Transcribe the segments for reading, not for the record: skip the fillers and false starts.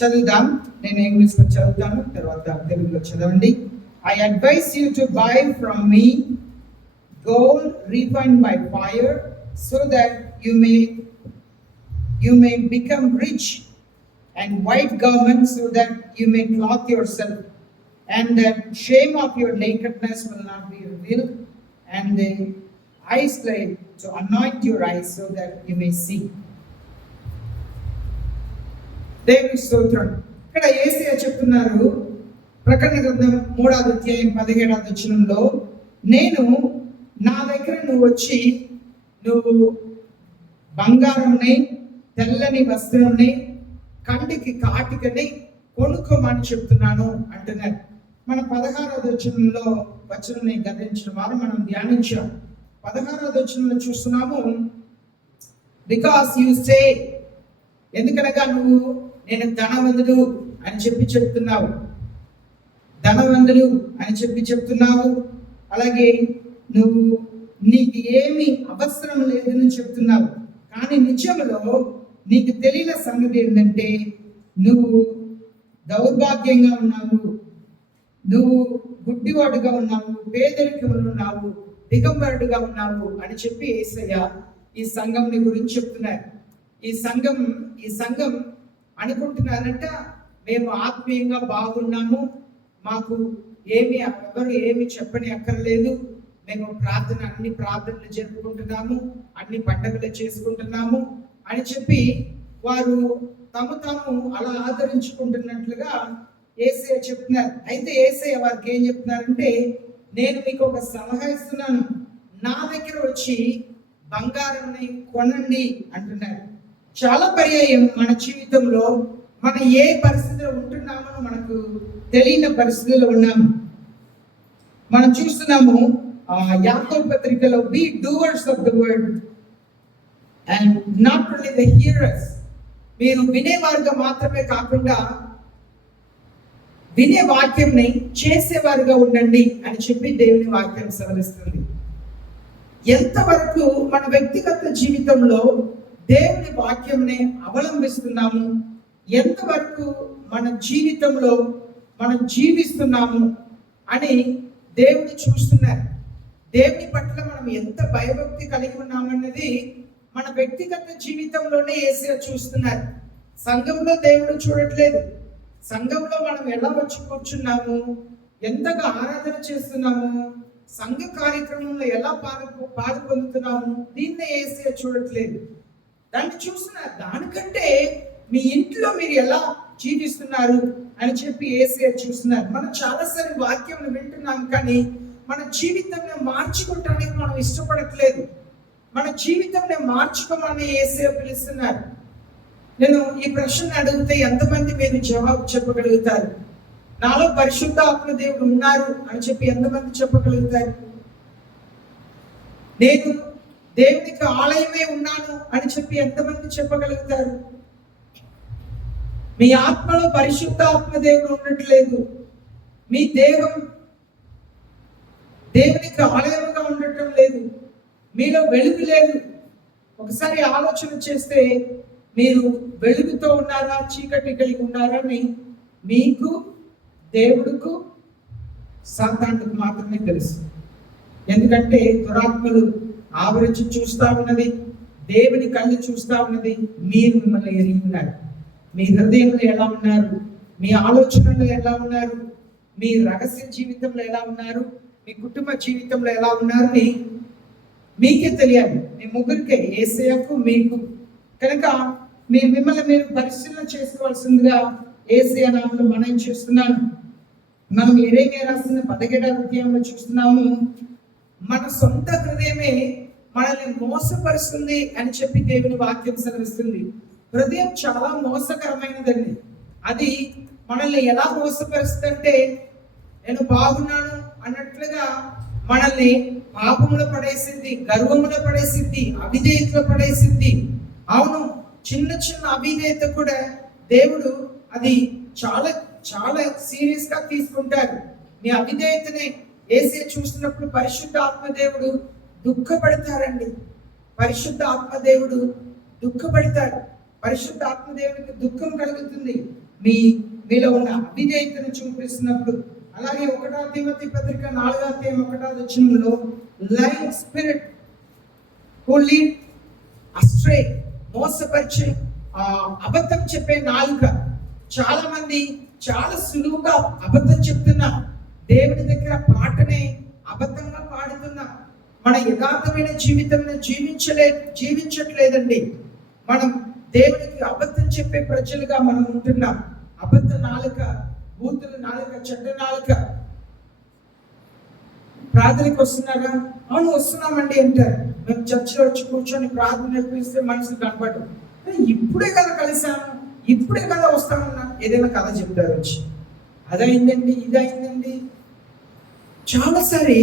చదువుదాం. నేను ఇంగ్లీష్లో చదువుతాను, తర్వాత తెలుగులో చదవండి. I advise you to buy from me gold refined by fire, so that you may become rich, and white garments, so that you may clothe yourself, and that shame of your nakedness will not be revealed, and the eyes light to anoint your eyes, so that you may see. దేవుని స్తోత్రం. ఇక్కడ యేసయ్య చెప్తున్నారు, ప్రకటన గ్రంథం 3వ అధ్యాయం 17వ వచనంలో, నేను నా దగ్గర నువ్వు వచ్చి నువ్వు బంగారంని, తెల్లని వస్త్రాన్ని, కంటికి కాటికని కొనుక్కోమని చెప్తున్నాను అంటున్నారు. మన 16వ వచనంని గతించిన వారు మనం ధ్యానించాం. 16వ వచనంలో చూస్తున్నాము, బికాస్ యు సే, ఎందుకనగా నువ్వు నేను ధనవంతుడు అని చెప్తున్నావు, ధనవంతుడు అని చెప్తున్నావు. అలాగే నువ్వు నీకు ఏమి అవసరం లేదని చెప్తున్నావు. కానీ నిజంలో నీకు తెలియని సంగతి ఏంటంటే, నువ్వు దౌర్భాగ్యంగా ఉన్నావు, నువ్వు గుడ్డివాడుగా ఉన్నావు, పేదరికంలో ఉన్నావు, దిగంబరుడుగా ఉన్నావు అని చెప్పి యేసయ్య ఈ సంఘంని గురించి చెప్తున్నారు. ఈ సంఘం అనుకుంటున్నారంట, మేము ఆత్మీయంగా బాగున్నాము, మాకు ఎవరు ఏమి చెప్పని అక్కర్లేదు, మేము అన్ని ప్రార్థనలు జరుపుకుంటున్నాము, అన్ని పండుగలు చేసుకుంటున్నాము అని చెప్పి వారు తాము అలా ఆదరించుకుంటున్నట్లుగా యేసయ్య చెప్తున్నారు. అయితే యేసయ్య వారికి ఏం చెప్తున్నారంటే, నేను మీకు ఒక సలహా ఇస్తున్నాను, నా దగ్గర వచ్చి బంగారాన్ని కొనండి అంటున్నారు. చాలా పర్యాయం మన జీవితంలో మనం ఏ పరిస్థితిలో ఉంటున్నామో మనకు తెలియని పరిస్థితుల్లో ఉన్నాము. మనం చూస్తున్నాము యాకోబు పత్రికలో, be doers of the word and not only the hearers. మీరు వినేవారుగా మాత్రమే కాకుండా వినే వాక్యంని చేసేవారుగా ఉండండి అని చెప్పి దేవుని వాక్యం సెలవిస్తుంది. ఎంతవరకు మన వ్యక్తిగత జీవితంలో దేవుని వాక్యంని అవలంబిస్తున్నాము, ఎంతవరకు మన జీవితంలో మనం జీవిస్తున్నాము అని దేవుని చూస్తున్నారు. దేవుని పట్ల మనం ఎంత భయభక్తి కలిగి ఉన్నామన్నది మన వ్యక్తిగత జీవితంలోనే యేసయ్య చూస్తున్నారు. సంఘంలో దేవుడు చూడట్లేదు. సంఘంలో మనం ఎలా వచ్చి కూర్చున్నాము, ఎంతగా ఆరాధన చేస్తున్నాము, సంఘ కార్యక్రమంలో ఎలా పాలు పొందుతున్నాము, దీన్నే యేసయ్య చూడట్లేదు. దాన్ని చూస్తున్నారు. దానికంటే మీ ఇంట్లో మీరు ఎలా జీవిస్తున్నారు అని చెప్పి యేసయ్య చూస్తున్నారు. మనం చాలాసార్లు వాక్యం వింటున్నాం, కానీ మన జీవితాన్ని మార్చుకోవటానికి మనం ఇష్టపడట్లేదు. మన జీవితాన్ని మార్చుకోమని యేసయ్య పిలుస్తున్నారు. నేను ఈ ప్రశ్న అడిగితే ఎంతమంది మీరు జవాబు చెప్పగలుగుతారు? నాలో పరిశుద్ధ ఆత్మదేవుడు ఉన్నారు అని చెప్పి ఎంతమంది చెప్పగలుగుతారు? నేను దేవునికి ఆలయమే ఉన్నాను అని చెప్పి ఎంతమంది చెప్పగలుగుతారు? మీ ఆత్మలో పరిశుద్ధ ఆత్మదేవుడు ఉండట్లేదు, మీ దేహం దేవునికి ఆలయముగా ఉండటం లేదు, మీలో వెలుగు లేదు. ఒకసారి ఆలోచన చేస్తే మీరు వెలుగుతో ఉన్నారా, చీకటి కలిగి ఉన్నారా అని మీకు, దేవుడుకు, సాతానుకు మాత్రమే తెలుసు. ఎందుకంటే దురాత్మలు ఆవరించి చూస్తా ఉన్నది, దేవుని కళ్ళు చూస్తా ఉన్నది. మీరు మిమ్మల్ని ఎరిగి ఉన్నారు. మీ హృదయంలో ఎలా ఉన్నారు, మీ ఆలోచనలో ఎలా ఉన్నారు, మీ రహస్య జీవితంలో ఎలా ఉన్నారు, మీ కుటుంబ జీవితంలో ఎలా ఉన్నారు అని మీకే తెలియాలి. మీ ముగ్గురికే, యేసయ్యకు మీకు. కనుక మిమ్మల్ని మీరు పరిశీలన చేసుకోవాల్సిందిగా యేసయ్య నామములో మనం చేస్తున్నాను. మనం యెరెమీయా రాసిన 17వ అధ్యాయంలో చూస్తున్నాము, మన సొంత హృదయమే మనల్ని మోసపరుస్తుంది అని చెప్పి దేవుని వాక్యం సెలవిస్తుంది. హృదయం చాలా మోసకరమైనదండి. అది మనల్ని ఎలా మోసపరుస్తుందంటే, నేను బాగున్నాను అన్నట్లుగా మనల్ని పాపములో పడేసింది, గర్వములో పడేసింది, అవిధేయతలో పడేసింది. అవును, చిన్న చిన్న అవిధేయత కూడా దేవుడు అది చాలా చాలా సీరియస్ గా తీసుకుంటారు. మీ అవిధేయతని యేసయ్య చూస్తున్నప్పుడు పరిశుద్ధ ఆత్మదేవుడు దుఃఖపడతారండి. పరిశుద్ధ ఆత్మదేవుడు దుఃఖపడతాడు. పరిశుద్ధ ఆత్మదేవుడికి దుఃఖం కలుగుతుంది. మీలో ఉన్న అవిధేయతను చూపిస్తున్నప్పుడు, అలాగే 1 తిమోతి పత్రిక 4:1 like spirit who lead astray, మోసపరిచే అబద్ధం చెప్పే నాలుక. చాలా మంది చాలా సులువుగా అబద్ధం చెప్తున్నా, దేవుడి దగ్గర పాటనే అబద్ధంగా పాడుతున్నా, మన యథార్థమైన జీవితం జీవించట్లేదండి. మనం దేవుడికి అబద్ధం చెప్పే ప్రజలుగా మనం ఉంటున్నాం. అబద్ధ నాలుక, బూతుల నాలుక, చెడ్డ నాలుక. ప్రార్థనకి వస్తున్నారా? అవును వస్తున్నామండి అంటారు. మేము చర్చిలో వచ్చి కూర్చొని ప్రార్థన నేర్పిస్తే మనసు కనపడదు. ఇప్పుడే కదా కలిసాము, ఇప్పుడే కదా వస్తామన్నా ఏదైనా కథ చెప్తారు వచ్చి, అదైందండి ఇదైందండి. చాలాసారి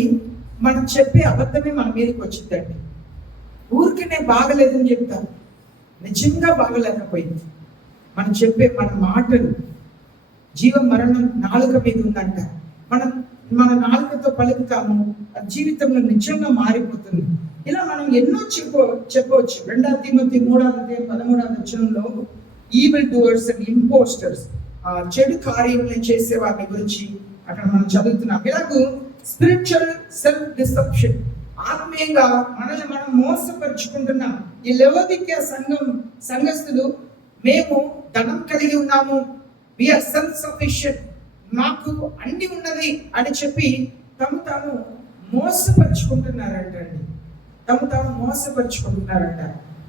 మనం చెప్పే అబద్ధమే మన మీదకి వచ్చిందండి. ఊరికనే బాగలేదని చెప్తాం, నిజంగా బాగలేకపోయింది. మనం చెప్పే మన మాటలు జీవ మరణం నాలుక మీద ఉందంట. మన నాలుకతో పలుకుతాము, జీవితంలో నిజంగా మారిపోతుంది. ఇలా మనం ఎన్నో చెప్పవచ్చు. 2 Timothy 3:13 evil doers and impostors, చెడు కార్యములను చేసే వారి గురించి అక్కడ మనం చదువుతున్నాం. ఇలాగూ స్పిరిచువల్ సెల్ఫ్ డిసెప్షన్, ఆత్మీయంగా మనల్ని మనం మోసపరుచుకుంటున్నాం. ఈ లవోదికయ సంఘస్థులు మేము ధనం కలిగి ఉన్నాము, వీఆర్ సెల్ఫ్ సఫిషియెంట్, మాకు అన్ని ఉన్నది అని చెప్పి తాము మోసపరుచుకుంటున్నారంట అండి. తాము మోసపరుచుకుంటున్నారంట.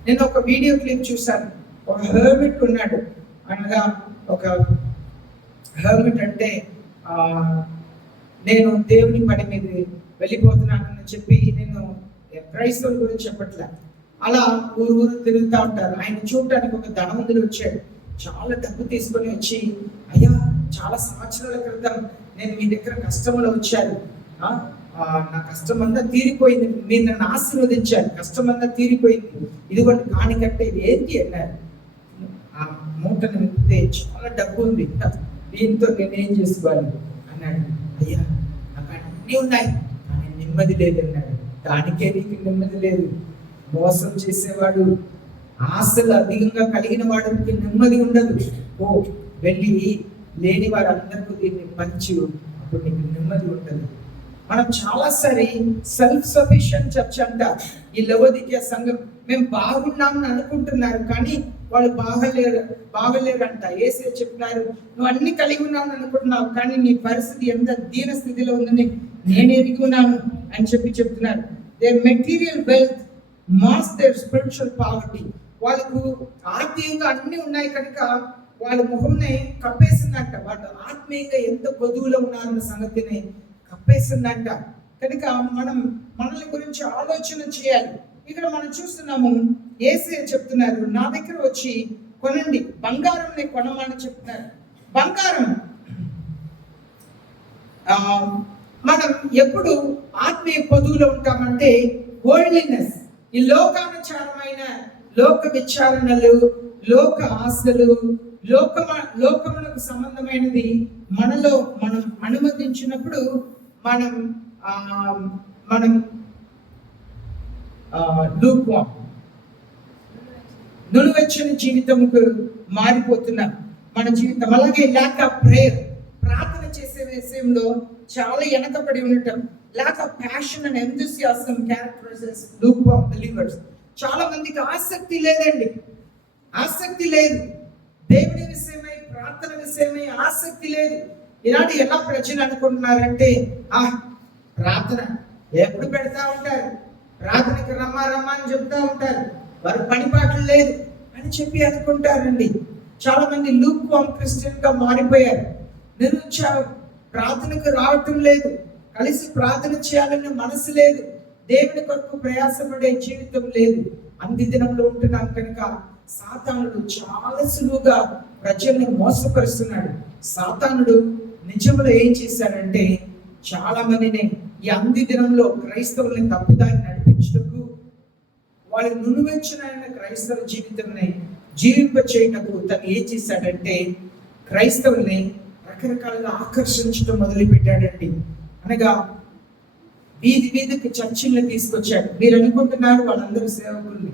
నేను ఒక వీడియో క్లిప్ చూశాను. ఒక హెర్మిట్ ఉన్నాడు. అనగా ఒక హెర్మిట్ అంటే నేను దేవుని పని మీద వెళ్ళిపోతున్నానని చెప్పి, నేను క్రైస్తవుల గురించి చెప్పట్లే, అలా ఊరు తిరుగుతూ ఉంటారు. ఆయన చూడటానికి ఒక ధనవంతుడు వచ్చాడు. చాలా డబ్బు తీసుకొని వచ్చి, అయ్యా చాలా సంవత్సరాల క్రితం నేను మీ దగ్గర కష్టంలో వచ్చాను, నా కష్టం అంతా తీరిపోయింది, మీరు నన్ను ఆశీర్వదించారు, కష్టం అంతా తీరిపోయింది, ఇదిగోండి కానికంటే ఏంటి అన్నారు. ఆ మూటను విప్పితే చాలా డబ్బు ఉంది, దీంతో నేనేం చేసుకోవాలి అన్నాడు. అయ్యా నాకు అన్నీ ఉన్నాయి కానీ నెమ్మది లేదన్నాడు. దానికే నీకు నెమ్మది లేదు. మోసం చేసేవాడు, ఆశలు అధికంగా కలిగిన వాడికి నెమ్మది ఉండదు. వెళ్ళి లేని వారందరికీ దీన్ని పంచు, అప్పుడు నీకు నెమ్మది ఉండదు. మనం చాలాసారి సెల్ఫ్ సఫిషియెంట్ చర్చ్ అంట. ఈ లవోదికయ సంఘం మేము బాగున్నామని అనుకుంటున్నారు, కానీ వాళ్ళు బాగలేరంట. యేసే చెప్తున్నారు, నువ్వు అన్ని కలిగి ఉన్నామని అనుకుంటున్నావు, కానీ నీ పరిస్థితి ఎంత దీన స్థితిలో ఉందని నేను ఎరిగి ఉన్నాను అని చెప్తున్నారు. Their material wealth masks their spiritual poverty. వాళ్ళకు ఆత్మీయంగా అన్ని ఉన్నాయి కనుక వాళ్ళ ముఖంని కప్పేసిందంట. వాళ్ళు ఆత్మీయంగా ఎంత బదువులో ఉన్నారన్న సంగతిని కప్పేసిందంట. కనుక మనల్ని గురించి ఆలోచన చేయాలి. ఇక్కడ మనం చూస్తున్నాము, యేసే చెప్తున్నారు, నా దగ్గర వచ్చి కొనండి, బంగారంని కొనమని చెప్తున్నారు. బంగారం మనం ఎప్పుడు ఆత్మీయ పొదువులో ఉంటామంటే వరల్డ్లీనెస్, ఈ లోకానుచారమైన లోక విచారణలు, లోక ఆశలు, లోకములకు సంబంధమైనది మనలో మనం అనుమతించినప్పుడు మనం నులువెచ్చని జీవితంకు మారిపోతున్నాం మన జీవితం. అలాగే ల్యాక్ ఆఫ్ ప్రేయర్, ప్రార్థన చేసే విషయంలో చాలా వెనకబడి ఉండటం. Lack of passion and enthusiasm characterises lukewarm believers. చాలా మందికి ఆసక్తి లేదండి, ఆసక్తి లేదు. దేవుని విషయమై, ప్రార్థన విషయమై ఆసక్తి లేదు. ఈనాడు ఎలా ప్రజలు అనుకుంటున్నారంటే, ప్రార్థన ఎప్పుడు పెడతా ఉంటారు, ప్రార్థనకి రమ్మా అని చెప్తా ఉంటారు, వారు పనిపాట్లు లేదు అని చెప్పి అనుకుంటారండి. చాలా మంది లూక్వార్మ్ క్రిస్టియన్ గా మారిపోయారు. నిరుత్సాహం, ప్రార్థనకు రావటం లేదు, కలిసి ప్రార్థన చేయాలనే మనసు లేదు, దేవుని కొరకు ప్రయాసపడే జీవితం లేదు. అంది దినంలో ఉంటున్నాం కనుక సాతానుడు చాలా సులువుగా ప్రజల్ని మోసపరుస్తున్నాడు. సాతానుడు నిజంలో ఏం చేశాడంటే, చాలా మందిని ఈ అంది దినంలో క్రైస్తవుల్ని తప్పుదాన్ని నడిపించుటకు, వాళ్ళ నునువెచ్చిన క్రైస్తవ జీవితాన్ని జీవింప చేయటకు తను ఏం చేశాడంటే, క్రైస్తవుల్ని రకరకాలుగా ఆకర్షించడం మొదలుపెట్టాడండి. అనగా వీధికి చర్చిల్ని తీసుకొచ్చాడు. మీరు అనుకుంటున్నారు వాళ్ళందరూ సేవకుల్ని,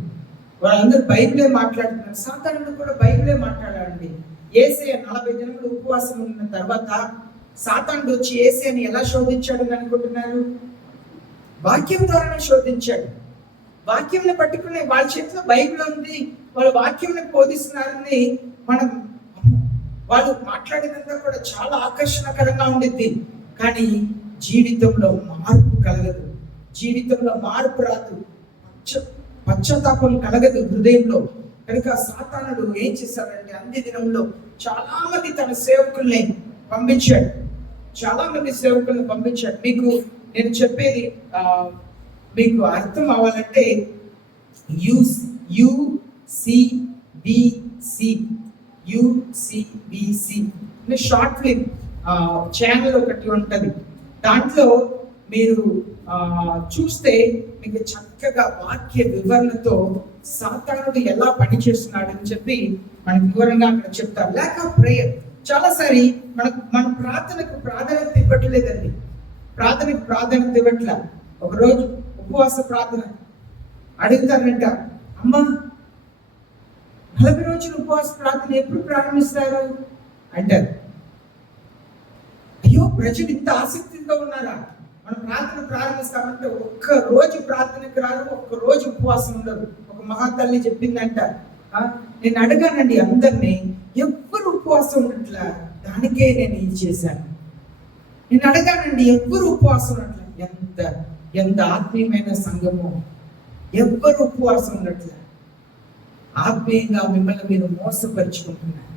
వాళ్ళందరూ బైబిలే మాట్లాడుతున్నారు. సాతానుడు కూడా బైబిలే మాట్లాడాడండి. యేసయ్య 40 దినములు ఉపవాసం ఉన్న తర్వాత సాతానుడు వచ్చి యేసయ్యని ఎలా శోధించాడని అనుకుంటున్నారు? వాక్యం ద్వారానే శోధించాడు. వాక్యంని పట్టుకుని వాళ్ళ చేతిలో బైబిల్ ఉంది, వాళ్ళ వాక్యంని బోధిస్తున్నారని మనం, వాళ్ళు మాట్లాడినంతా కూడా చాలా ఆకర్షణకరంగా ఉండిద్ది, కానీ జీవితంలో మార్పు కలగదు, జీవితంలో మార్పు రాదు, పశ్చాత్తాపం కలగదు హృదయంలో. కనుక సాతానుడు ఏం చేశాడంటే అంత్య దినంలో చాలా మంది తన సేవకుల్ని పంపించాడు, చాలా మంది సేవకుల్ని పంపించాడు. మీకు నేను చెప్పేది మీకు అర్థం అవ్వాలంటే యుసిబిసి షార్ట్ ఫిల్మ్ ఛానల్ ఒకటి ఉంటుంది. దాంట్లో మీరు చూస్తే మీకు చక్కగా వాక్య వివరణతో సాతానుడు ఎలా పనిచేస్తున్నాడు అని చెప్పి మనకు వివరంగా అక్కడ చెప్తారు. ల్యాక్ ఆఫ్ ప్రేయర్, చాలాసారి మన ప్రార్థనకు ప్రాధాన్యత ఇవ్వట్లేదండి, ప్రార్థనకు ప్రాధాన్యత ఇవ్వట్లే. ఒకరోజు ఉపవాస ప్రార్థన అడుగుతారంట, అమ్మా 40 రోజులు ఉపవాస ప్రార్థన ఎప్పుడు ప్రారంభిస్తారు అంటారు. అయ్యో, ప్రజలు ఇంత ఆసక్తిగా ఉన్నారా? మనం ప్రార్థన ప్రారంభిస్తామంటే ఒక్క రోజు ప్రార్థనకు రారు, ఒక్క రోజు ఉపవాసం ఉండరు. ఒక మహాతల్లి చెప్పిందంట, నేను అడగానండి అందరినీ, ఎవ్వరు ఉపవాసం ఉన్నట్ల, దానికే నేను ఇది చేశాను. నేను అడగానండి, ఎవ్వరు ఉపవాసం ఉన్నట్ల, ఎంత ఆత్మీయమైన సంఘము, ఎవ్వరు ఉపవాసం ఉన్నట్ల, ఆత్మీయంగా మిమ్మల్ని మీరు మోసపరుచుకుంటున్నారు.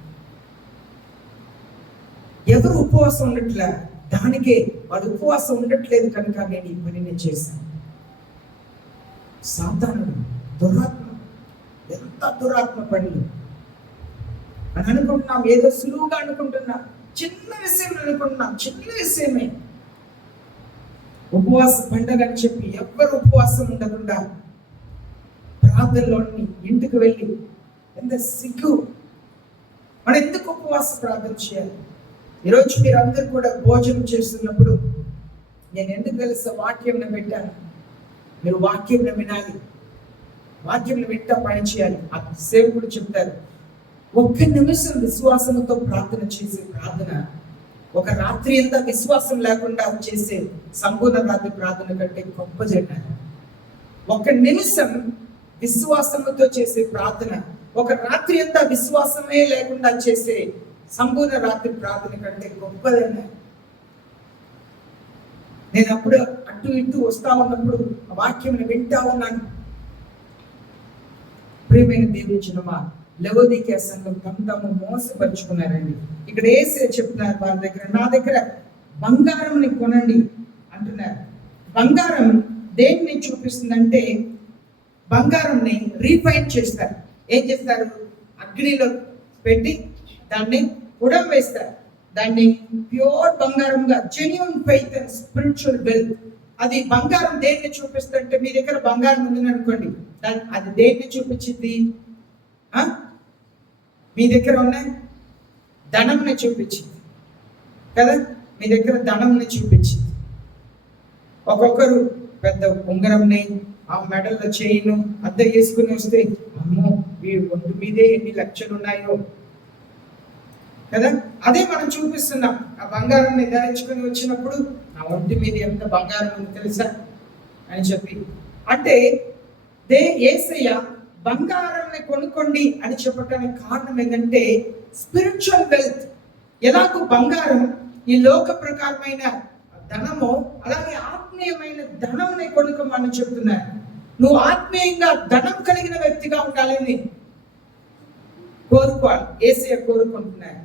ఎవరు ఉపవాసం ఉన్నట్ల, దానికే వాడు ఉపవాసం ఉండట్లేదు కనుక నేను ఈ పనిని చేశాను. సాతానుడు దురాత్మ, ఎంత దురాత్మ పనులు అని అనుకుంటున్నాం. ఏదో సులువుగా అనుకుంటున్నాం, చిన్న విషయం అనుకుంటున్నాం, చిన్న విషయమే. ఉపవాస పండగ అని చెప్పి ఎవ్వరు ఉపవాసం ఉండకుండా ప్రార్థనలోని ఇంటికి వెళ్ళి, ఎంత సిగ్గు! మనం ఎందుకు ఉపవాస ప్రార్థన చేయాలి? ఈరోజు మీరు అందరూ కూడా భోజనం చేస్తున్నప్పుడు నేను ఎందుకు తెలుసా వాక్యంని పెట్టాను, మీరు వాక్యంని వినాలి, వాక్యంని వింటా పని చేయాలి. ఆ సేవకుడు చెప్తారు, ఒక్క నిమిషం విశ్వాసంతో ప్రార్థన చేసే ప్రార్థన ఒక రాత్రి అంతా విశ్వాసం లేకుండా చేసే సంపూర్ణ రాత్రి ప్రార్థన కంటే గొప్ప జరగాలి. ఒక నిమిషం విశ్వాసంతో చేసే ప్రార్థన ఒక రాత్రి అంతా విశ్వాసమే లేకుండా చేసే సంపూర్ణ రాత్రి ప్రార్థన కంటే గొప్పదన్నా. నేను అప్పుడు అటు ఇటు వస్తా ఉన్నప్పుడు ఆ వాక్యం వింటా ఉన్నాను. ప్రియమైన దేవుని జనమా, లవోదికీయ సంఘం తమ మోసపరుచుకున్నారండి. ఇక్కడ యేసయ్య చెప్తున్నారు వారి దగ్గర, నా దగ్గర బంగారంని కొనండి అంటున్నారు. బంగారం దేన్ని చూపిస్తుందంటే, బంగారంని రీఫైన్ చేస్తారు. ఏం చేస్తారు? అగ్నిలో పెట్టి దాన్ని ఉడం వేస్తారు. దాన్ని ప్యూర్ బంగారంగా, genuine faith and spiritual wealth. అది బంగారం దేన్ని చూపిస్తుందంటే, మీ దగ్గర బంగారం ఉందని అనుకోండి, అది దేన్ని చూపించింది? మీ దగ్గర ఉన్న ధనంని చూపించింది కదా, మీ దగ్గర ధనంని చూపించింది. ఒక్కొక్కరు పెద్ద ఉంగరంని, ఆ మెడల్లో చైన్ అంతా వేసుకుని వస్తే, అమ్మో వీడి ఒంటి మీదే ఎన్ని లక్షలు ఉన్నాయో కదా. అదే మనం చూపిస్తున్నాం. ఆ బంగారాన్ని ధరించుకుని వచ్చినప్పుడు నా ఒంటి మీద ఎంత బంగారం ఉంది తెలుసా అని చెప్పి. అంటే యేసయ్య బంగారాన్ని కొనుక్కోండి అని చెప్పడానికి కారణం ఏంటంటే, స్పిరిచువల్ వెల్త్. ఎలాగో బంగారం ఈ లోక ప్రకారమైన ధనము, అలాగే ఆత్మీయమైన ధనంని కొనుక్కోమని చెప్తున్నారు. నువ్వు ఆత్మీయంగా ధనం కలిగిన వ్యక్తిగా ఉండాలని కోరుకోవాలి. యేసయ్య కోరుకుంటున్నారు.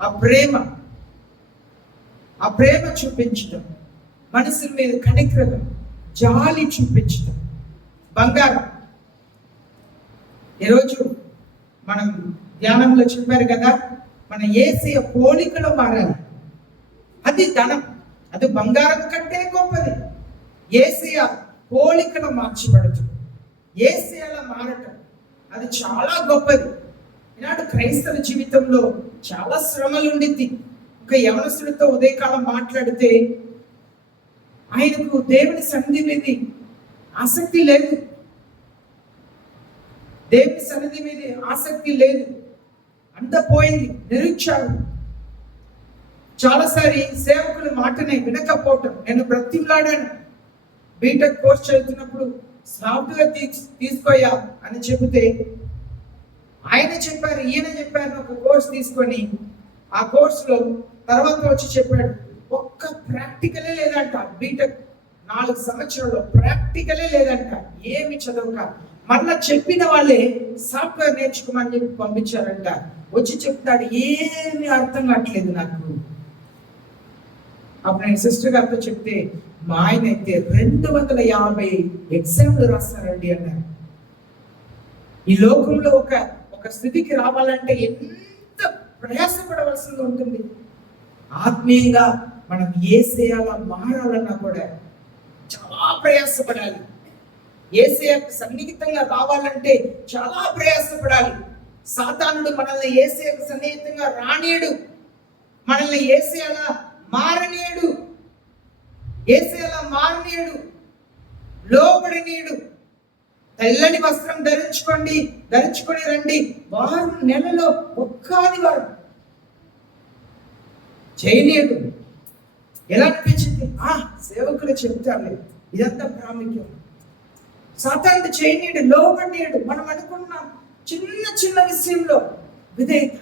ఆ ప్రేమ చూపించడం, మనసు మీద కనికరం, జాలి చూపించడం, బంగారం. ఈరోజు మనం ధ్యానంలో చెప్పారు కదా, మన యేసయ్య పోలికలో మారాలి. అది ధనం, అది బంగారం కంటే గొప్పది. యేసయ్య పోలికలో మార్చబడుతుంది. యేసయ్యలా మారటం అది చాలా గొప్పది. ఈనాడు క్రైస్తవ జీవితంలో చాలా శ్రమలు ఉండిద్ది. ఒక యవనస్తుడితో ఉదయకాలం మాట్లాడితే ఆయనకు దేవుని సన్నిధి మీద ఆసక్తి లేదు, దేవుని సన్నిధి మీద ఆసక్తి లేదు. అంత పోయింది, నిరుత్సాహం. చాలాసారి సేవకుల మాటనే వినకపోవటం. నేను బ్రతిమలాడాను. బీటెక్ కోర్స్ చదువుతున్నప్పుడు సాఫ్ట్వేర్ తీసుకోయా అని చెబితే ఆయన చెప్పారు, ఈయన చెప్పారు ఒక కోర్స్ తీసుకొని, ఆ కోర్సులో తర్వాత వచ్చి చెప్పాడు ఒక్క ప్రాక్టికలే లేదంట. బీటెక్ 4 సంవత్సరాల్లో ప్రాక్టికలే లేదంట. ఏమి చదవక మళ్ళా చెప్పిన వాళ్ళే సాఫ్ట్వేర్ నేర్చుకోమని చెప్పి పంపించారంట. వచ్చి చెప్తాడు, ఏమి అర్థం కావట్లేదు నాకు. అప్పుడు నేను సిస్టర్ గారితో చెప్తే మా ఆయన అయితే 250 ఎగ్జామ్లు రాస్తారండి అన్నారు. ఈ లోకంలో ఒక స్థితికి రావాలంటే ఎంత ప్రయాసపడవలసి ఉంటుంది. ఆత్మీయంగా మనం యేసయ్యలా మారాలన్నా కూడా చాలా ప్రయాసపడాలి. యేసయ్యకు సన్నిహితంగా రావాలంటే చాలా ప్రయాసపడాలి. సాతానుడు మనల్ని యేసయ్యకు సన్నిహితంగా రానియడు, మనల్ని యేసయ్యలా మారనీయడు, యేసయ్యలా మారనీయడు, లోబడనీయడు. తెల్లని వస్త్రం ధరించుకొని రండి. వారం నెలలో ఒక్క ఆదివారం చేయనీయడు. ఎలా అనిపించింది? సేవకులు చెప్తారు ఇదంతా ప్రాముఖ్యం. సాతానుడు చేయనీయడు, లోబడనీయడు. మనం అనుకున్నాం చిన్న విషయంలో విధేయత,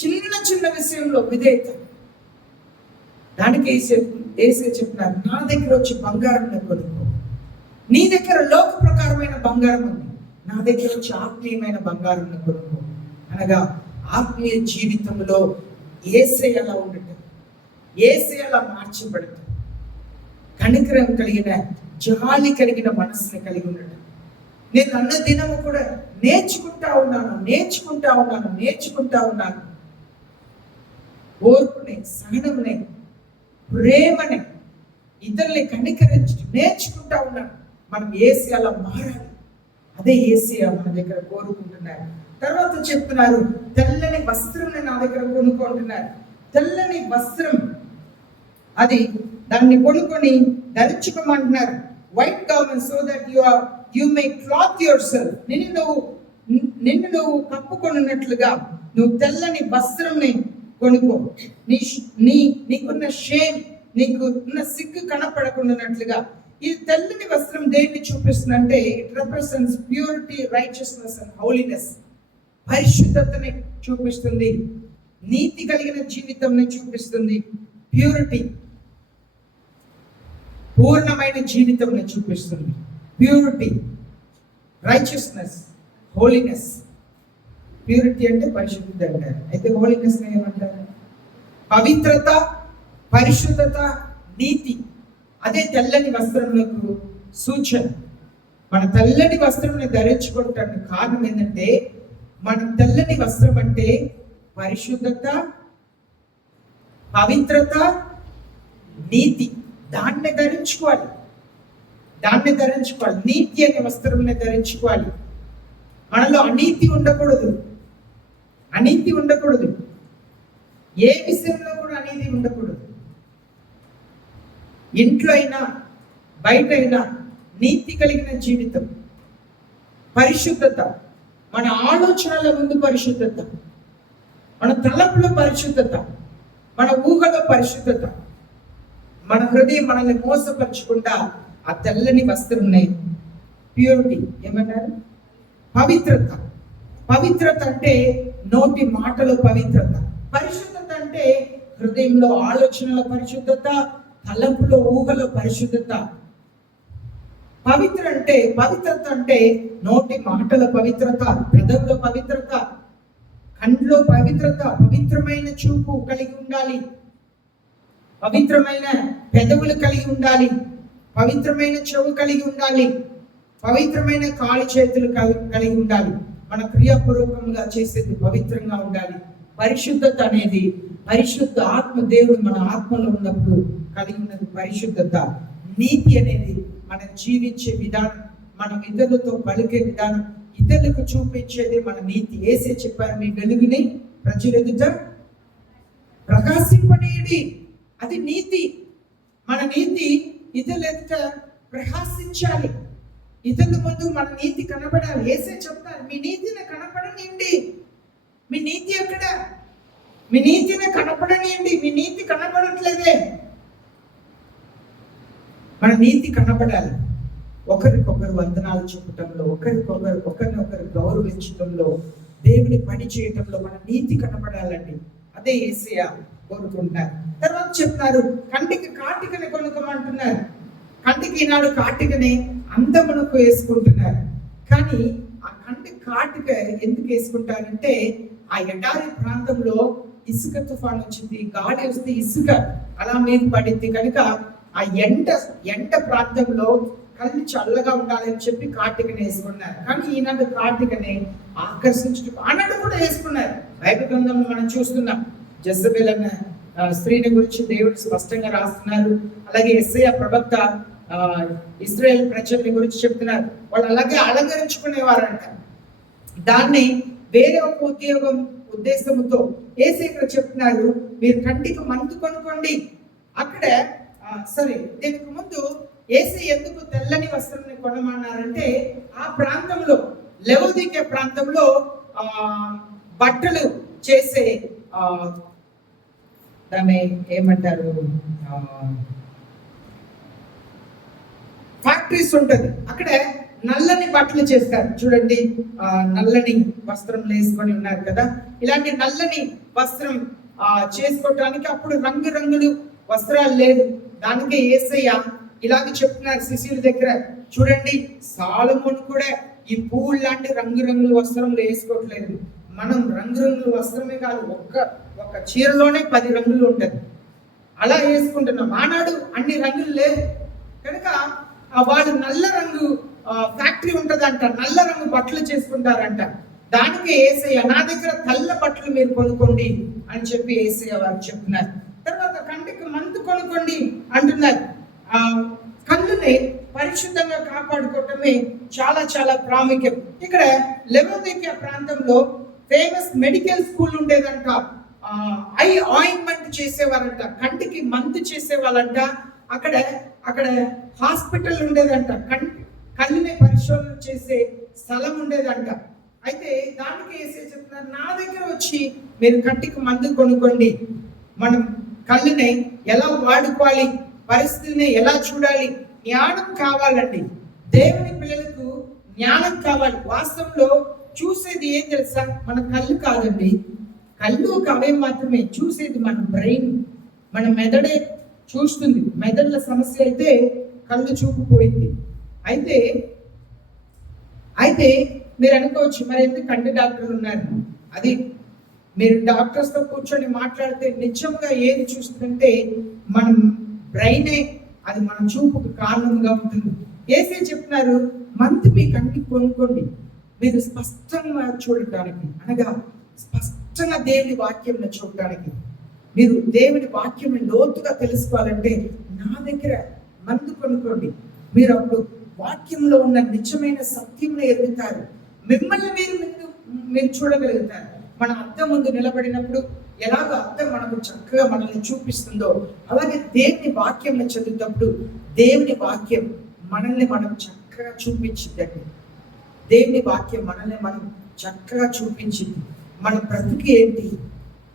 చిన్న విషయంలో విధేయత. దానికి యేసే చెప్పినారు, నా దగ్గర వచ్చి బంగారం కొనుక్కో. నీ దగ్గర లోక ప్రకారమైన బంగారం ఉంది, నా దగ్గర వచ్చి ఆత్మీయమైన బంగారం కొనుక్కో. అనగా ఆత్మీయ జీవితంలో యేసయ్యలా ఉండటం, యేసయ్యలా మార్చబడటం, కనికరం కలిగిన జాలి కలిగిన మనసుని కలిగి ఉండటం. నేను అన్న దినము కూడా నేర్చుకుంటా ఉన్నాను. ఓర్పుని, సహనముని, ప్రేమని, ఇతరుల్ని కనికరించడం నేర్చుకుంటా ఉన్నాను. మనం యేసయ్యలా మారాలి. అదే యేసయ్య మన దగ్గర కోరుకుంటున్నారు. తర్వాత చెప్తున్నారు, తెల్లని వస్త్రం నా దగ్గర కొనుక్కుంటున్నారు. తెల్లని వస్త్రం, అది దాన్ని కొనుక్కొని ధరించుకోమంటున్నారు. White garment so that you may clothe yourself. నిన్ను నువ్వు కప్పుకొనున్నట్లుగా నువ్వు తెల్లని వస్త్రంని కొనుక్కో. నీకున్న షేమ్, నీకున్న సిగ్గు కనపడకుండానట్లుగా. ఈ తెల్లని వస్త్రం దేన్ని చూపిస్తుందంటే it represents purity, righteousness and holiness. పరిశుద్ధతని చూపిస్తుంది, నీతి కలిగిన జీవితంని చూపిస్తుంది. ప్యూరిటీ, పూర్ణమైన జీవితంని చూపిస్తుంది. Purity, righteousness, holiness. ప్యూరిటీ అంటే పరిశుద్ధత అంటారు. అయితే హోలీనెస్ ఏమంటారు? పవిత్రత, పరిశుద్ధత, నీతి. అదే తెల్లని వస్త్రములకు సూచన. మన తెల్లని వస్త్రంని ధరించుకోవటానికి కారణం ఏంటంటే, మనం తెల్లని వస్త్రం అంటే పరిశుద్ధత, పవిత్రత, నీతి. దాన్ని ధరించుకోవాలి. నీతి అనే వస్త్రంని ధరించుకోవాలి. మనలో అనీతి ఉండకూడదు. ఏ విషయంలో కూడా అనేది ఉండకూడదు. ఇంట్లో అయినా బయట అయినా నీతి కలిగిన జీవితం. పరిశుద్ధత, మన ఆలోచనల ముందు పరిశుద్ధత, మన తలపులో పరిశుద్ధత, మన ఊహలో పరిశుద్ధత. మన హృదయం మనల్ని మోసపరచకుండా ఆ తెల్లని వస్త్రం ప్యూరిటీ. ఏమన్నారు? పవిత్రత అంటే నోటి మాటలో పవిత్రత. పరిశుద్ధత అంటే హృదయంలో ఆలోచనల పరిశుద్ధత, తలంపులో ఊహలో పరిశుద్ధత. పవిత్రత అంటే నోటి మాటల పవిత్రత, పెదవుల పవిత్రత, కంట్లో పవిత్రత. పవిత్రమైన చూపు కలిగి ఉండాలి, పవిత్రమైన పెదవులు కలిగి ఉండాలి, పవిత్రమైన చెవు కలిగి ఉండాలి, పవిత్రమైన కాలి చేతులు కలిగి ఉండాలి. మన క్రియాపూర్వకంగా చేసేది పవిత్రంగా ఉండాలి. పరిశుద్ధత అనేది పరిశుద్ధ ఆత్మ, దేవుడు మన ఆత్మలో ఉన్నప్పుడు కలిగి ఉన్నది పరిశుద్ధత. నీతి అనేది మనం జీవించే విధానం, మనం ఇతరులతో పలికే విధానం, ఇతరులకు చూపించేది మన నీతి. యేసే చెప్పారు, మీ వెలుగుని ప్రజల ఎదుట ప్రకాశింపనీయుడి. అది నీతి. మన నీతి ఇతరుల ఎదుట ప్రకాశించాలి. ఇతరుల ముందు మన నీతి కనబడాలి. యేసే చెప్తారు, మీ నీతిని కనపడనియండి. మీ నీతి ఎక్కడ? మీ నీతిని కనపడనియండి. మీ నీతి కనపడట్లేదే. మన నీతి కనపడాలి. ఒకరికొకరు వందనాలు చెప్పటంలో, ఒకరినొకరు గౌరవించటంలో, దేవుని పని చేయటంలో మన నీతి కనపడాలండి. అదే యేసయ్య కోరుకుంటున్నారు. తర్వాత చెప్తున్నారు, కంటికి కాటికని కొనుక్కోమంటున్నారు. కంటికి ఈనాడు కాటికని అందమునకు వేసుకుంటున్నారు. కానీ ఆ కంటి కాటిక ఎందుకు వేసుకుంటారంటే, ఆ ఎడారి ప్రాంతంలో ఇసుక తుఫాన్ వచ్చింది, గాలి వస్తే ఇసుక అలా మీద పడింది కనుక ఆ ఎండ ప్రాంతంలో కళ్ళు చల్లగా ఉండాలని చెప్పి కార్తీకని వేసుకున్నారు. కానీ ఈనాడు కార్తీకని ఆకర్షించడం ఆనాడు కూడా వేసుకున్నారు. బైబిల్ గ్రంథంలో మనం చూస్తున్నాం, జెజబెల్ అన్న స్త్రీని గురించి దేవుడు స్పష్టంగా రాస్తున్నారు. అలాగే యెషయా ప్రవక్త ఇశ్రాయేల్ ప్రజల్ని గురించి చెప్తున్నారు. వాళ్ళు అలాగే అలంకరించుకునేవారంట. దాన్ని వేరే ఒక ఉద్దేశంతో యేసయ్య ఇక్కడ చెప్తున్నారు, మీరు కంటికి మందు కొనుక్కోండి. అక్కడ సరే, దీనికి ముందు యేసయ్య ఎందుకు తెల్లని వస్త్రాన్ని కొనమన్నారంటే, ఆ ప్రాంతంలో లెవోదికే ప్రాంతంలో బట్టలు చేసే దాన్ని ఏమంటారు, ఫ్యాక్టరీస్ ఉంటది. అక్కడ నల్లని బట్టలు చేస్తారు చూడండి. నల్లని వస్త్రం వేసుకొని ఉన్నారు కదా. ఇలాంటి నల్లని వస్త్రం చేసుకోవటానికి అప్పుడు రంగులు వస్త్రాలు లేదు. దానికే యేసయ్య ఇలాగ చెప్తున్నారు శిష్యుల దగ్గర, చూడండి సాలొమోను కూడా ఈ పూలు లాంటి రంగుల వస్త్రంలో వేసుకోవట్లేదు. మనం రంగుల వస్త్రమే కాదు, ఒక చీరలోనే 10 రంగులు ఉంటది. అలా వేసుకుంటున్నాం. ఆనాడు అన్ని రంగులు లేవు కనుక వాళ్ళు నల్ల రంగు ఫ్యాక్టరీ ఉంటదంట, నల్ల రంగు బట్టలు చేసుకుంటారంట. దానికి యేసయ్య, నా దగ్గర తెల్ల బట్టలు మీరు కొనుక్కోండి అని చెప్పి యేసయ్య వారు చెప్తున్నారు. తర్వాత కంటికి మందు కొనుక్కోండి అంటున్నారు. కళ్ళుని పరిశుద్ధంగా కాపాడుకోవటమే చాలా చాలా ప్రాముఖ్యం. ఇక్కడ లెవోదికే ప్రాంతంలో ఫేమస్ మెడికల్ స్కూల్ ఉండేదంట. ఐ ఆయింట్మెంట్ చేసేవారంట, కంటికి మందు చేసేవాళ్ళంట. అక్కడ హాస్పిటల్ ఉండేదంట, కళ్ళుని పరిశోధన చేసే స్థలం ఉండేదంట. అయితే దానికి యేసయ్య చెప్తున్నారు, నా దగ్గర వచ్చి మీరు కంటికి మందు కొనుక్కోండి. మనం కళ్ళుని ఎలా వాడుకోవాలి, పరిస్థితిని ఎలా చూడాలి, జ్ఞానం కావాలండి. దేవుని పిల్లలకు జ్ఞానం కావాలి. వాస్తవంలో చూసేది ఏం తెలుసా, మన కళ్ళు కాదండి. కళ్ళు ఒక అవయం మాత్రమే, చూసేది మన బ్రెయిన్, మన మెదడే చూస్తుంది. మెదడుల సమస్య అయితే కళ్ళు చూపు పోయింది. అయితే మీరు అనుకోవచ్చు, మరి ఎందుకు కంటి డాక్టర్లు ఉన్నారు? అది మీరు డాక్టర్స్తో కూర్చొని మాట్లాడితే నిజంగా ఏది చూస్తుందంటే మన బ్రెయినే, అది మన చూపుకు కారణంగా ఉంటుంది. యేసయ్య చెప్తున్నారు, మందు మీ కంటికి కొనుక్కోండి, మీరు స్పష్టంగా చూడటానికి, అనగా స్పష్టంగా దేవుని వాక్యంలో చూడటానికి. మీరు దేవుని వాక్యం లోతుగా తెలుసుకోవాలంటే నా దగ్గర మందు కొనుక్కోండి. మీరు అప్పుడు వాక్యంలో ఉన్న నిజమైన సత్యంలో ఎదుగుతారు. మిమ్మల్ని మీరు చూడగలుగుతారు. మన అద్దం ముందు నిలబడినప్పుడు ఎలాగో అద్దం మనకు చక్కగా మనల్ని చూపిస్తుందో, అలాగే దేవుని వాక్యంలో చదివేటప్పుడు దేవుని వాక్యం మనల్ని మనం చక్కగా చూపించిందండి. దేవుని వాక్యం మనల్ని మనం చక్కగా చూపించింది. మన బ్రతుకు ఏంటి,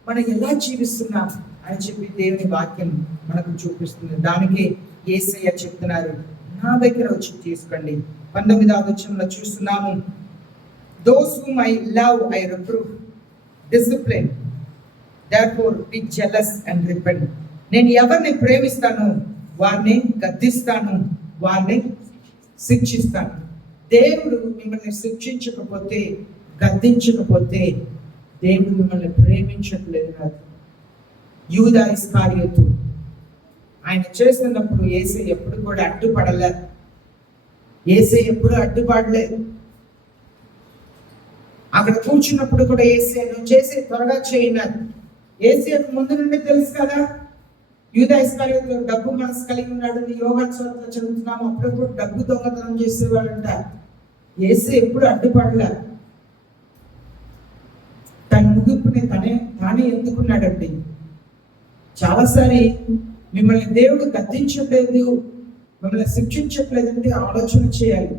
మనం ఎలా జీవిస్తున్నాం అని చెప్పి దేవుని వాక్యం మనకు చూపిస్తుంది. దానికి యేసయ్య చెప్తున్నారు, నా దగ్గర వచ్చి తీసుకోండి. 19వ వచనంలో చూస్తున్నాము, those whom I love I reprove, discipline, therefore be jealous and repent. నేను ఎవరిని ప్రేమిస్తాను వారిని గద్దిస్తాను, వారిని శిక్షిస్తాను. దేవుడు మిమ్మల్ని శిక్షించకపోతే, గద్దించకపోతే దేవుడు మిమ్మల్ని ప్రేమించట్లేదు కాదు. యూదా ఇస్కారియోతు ఆయన చేస్తున్నప్పుడు యేసయ్య ఎప్పుడు కూడా అడ్డుపడలేదు. యేసయ్య ఎప్పుడు అడ్డుపడలేదు. అక్కడ కూర్చున్నప్పుడు కూడా యేసయ్య నువ్వు చేసే త్వరగా చేయన్నారు. యేసయ్యకు ముందు నుండి తెలుసు కదా, యూదా ఇస్కారియోతు డబ్బు మనసు కలిగి ఉన్నాడు. యోహాను సువార్తలో చదువుతున్నాము, అప్పుడప్పుడు డబ్బు దొంగతనం చేసేవాడంట. యేసయ్య ఎప్పుడు అడ్డుపడలే. తన ముగింపుని తానే ఎందుకున్నాడండి. చాలాసారి మిమ్మల్ని దేవుడు గద్దించట్లేదు, మిమ్మల్ని శిక్షించట్లేదంటే ఆలోచన చేయాలి.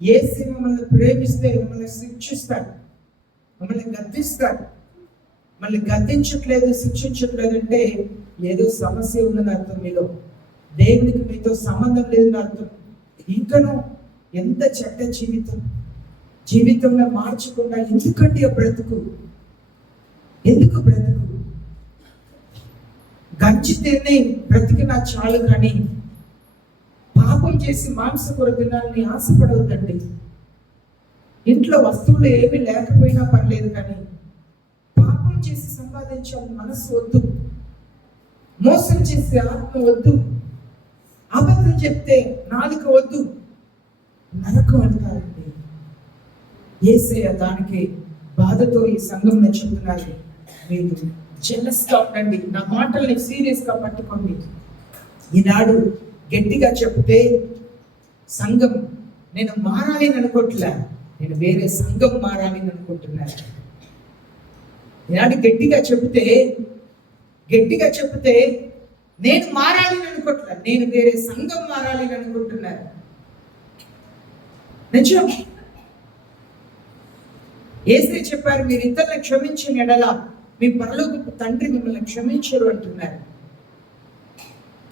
యేసు మిమ్మల్ని ప్రేమిస్తే మిమ్మల్ని శిక్షిస్తాడు. మమ్మల్ని గద్దిస్తారు. మళ్ళీ గద్దించట్లేదు, శిక్షించట్లేదు అంటే ఏదో సమస్య ఉందని అర్థం. మీలో దేవునికి మీతో సంబంధం లేదని అర్థం. ఇంకనూ ఎంత చెడ్డ జీవితంలో మార్చకుండా ఎందుకండి ఆ బ్రతుకు? ఎందుకు బ్రతుకు? గంజి తిని బ్రతికినా చాలు, కానీ పాపం చేసి మాంసకూర తినాలని ఆశపడవద్దండి. ఇంట్లో వస్తువులు ఏమీ లేకపోయినా పర్లేదు, కానీ పాపం చేసి సంపాదించాలని మనసు వద్దు. మోసం చేసే ఆత్మ వద్దు. అబద్ధం చెప్తే నాలుక వద్దు. నరకం అంటారండి. యేసయ్య దానికి బాధతో ఈ సంఘంలో చెబుతున్నారు, మీరు జెలస్గా ఉండండి. నా మాటల్ని సీరియస్గా పట్టుకోండి. ఈనాడు గట్టిగా చెప్తే సంఘం నేను మారాలి అని అనుకోవట్లే, నేను వేరే సంఘం మారాలి అని అనుకుంటున్నాను. ఈనాడు గట్టిగా చెప్తే నేను మారాలి అని అనుకోవట్లే, నేను వేరే సంఘం మారాలి అని అనుకుంటున్నాను. నిజం. యేసే చెప్పారు, మీరు ఇతరులను క్షమించిన ఎడల మీ పరలోకపు తండ్రి మిమ్మల్ని క్షమించరు అంటున్నారు.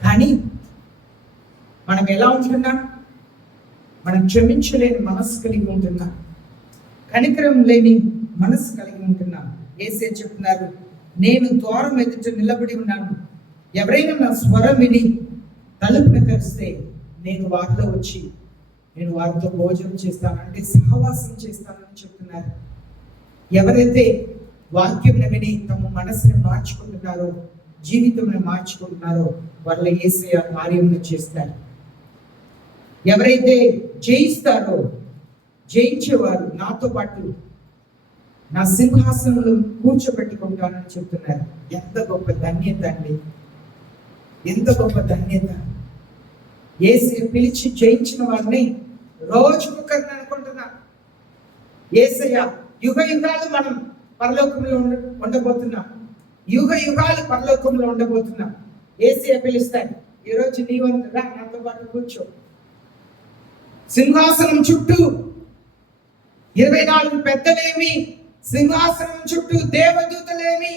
కానీ మనం ఎలా ఉంటున్నాం? మనం క్షమించలేని మనసు కలిగి ఉంటున్నాం, కనికరం లేని మనసు కలిగి ఉంటున్నాం. యేసే చెప్తున్నారు, నేను ద్వారం ఎదుట నిలబడి ఉన్నాను, ఎవరైనా నా స్వరం విని తలుపును తెరిస్తే నేను వారిలో వచ్చి నేను వారితో భోజనం చేస్తానంటే సహవాసం చేస్తానని చెప్తున్నారు. ఎవరైతే వాక్యం విని తమ మనసుని మార్చుకుంటున్నారో, జీవితంని మార్చుకుంటున్నారో వాళ్ళ యేసయ్య కార్యములు చేస్తారు. ఎవరైతే జయిస్తారో, జయించేవారు నాతో పాటు నా సింహాసనంలో కూర్చోబెట్టుకుంటానని చెప్తున్నారు. ఎంత గొప్ప ధన్యత అండి, ఎంత గొప్ప ధన్యత. యేసయ్య పిలిచి జయించిన వారిని రోజుకొకరిని అనుకుంటున్నా. యేసయ్య యుగ యుగాలు మనం పరలోకంలో ఉండబోతున్నాం. యుగ యుగాలు పరలోకంలో ఉండబోతున్నాం. యేసయ్య పిలుస్తాడు, ఈరోజు నీవంతుడా నాతో పాటు కూర్చో. సింహాసనం చుట్టూ 24 పెద్దలేమి, సింహాసనం చుట్టూ దేవదూతలేమి,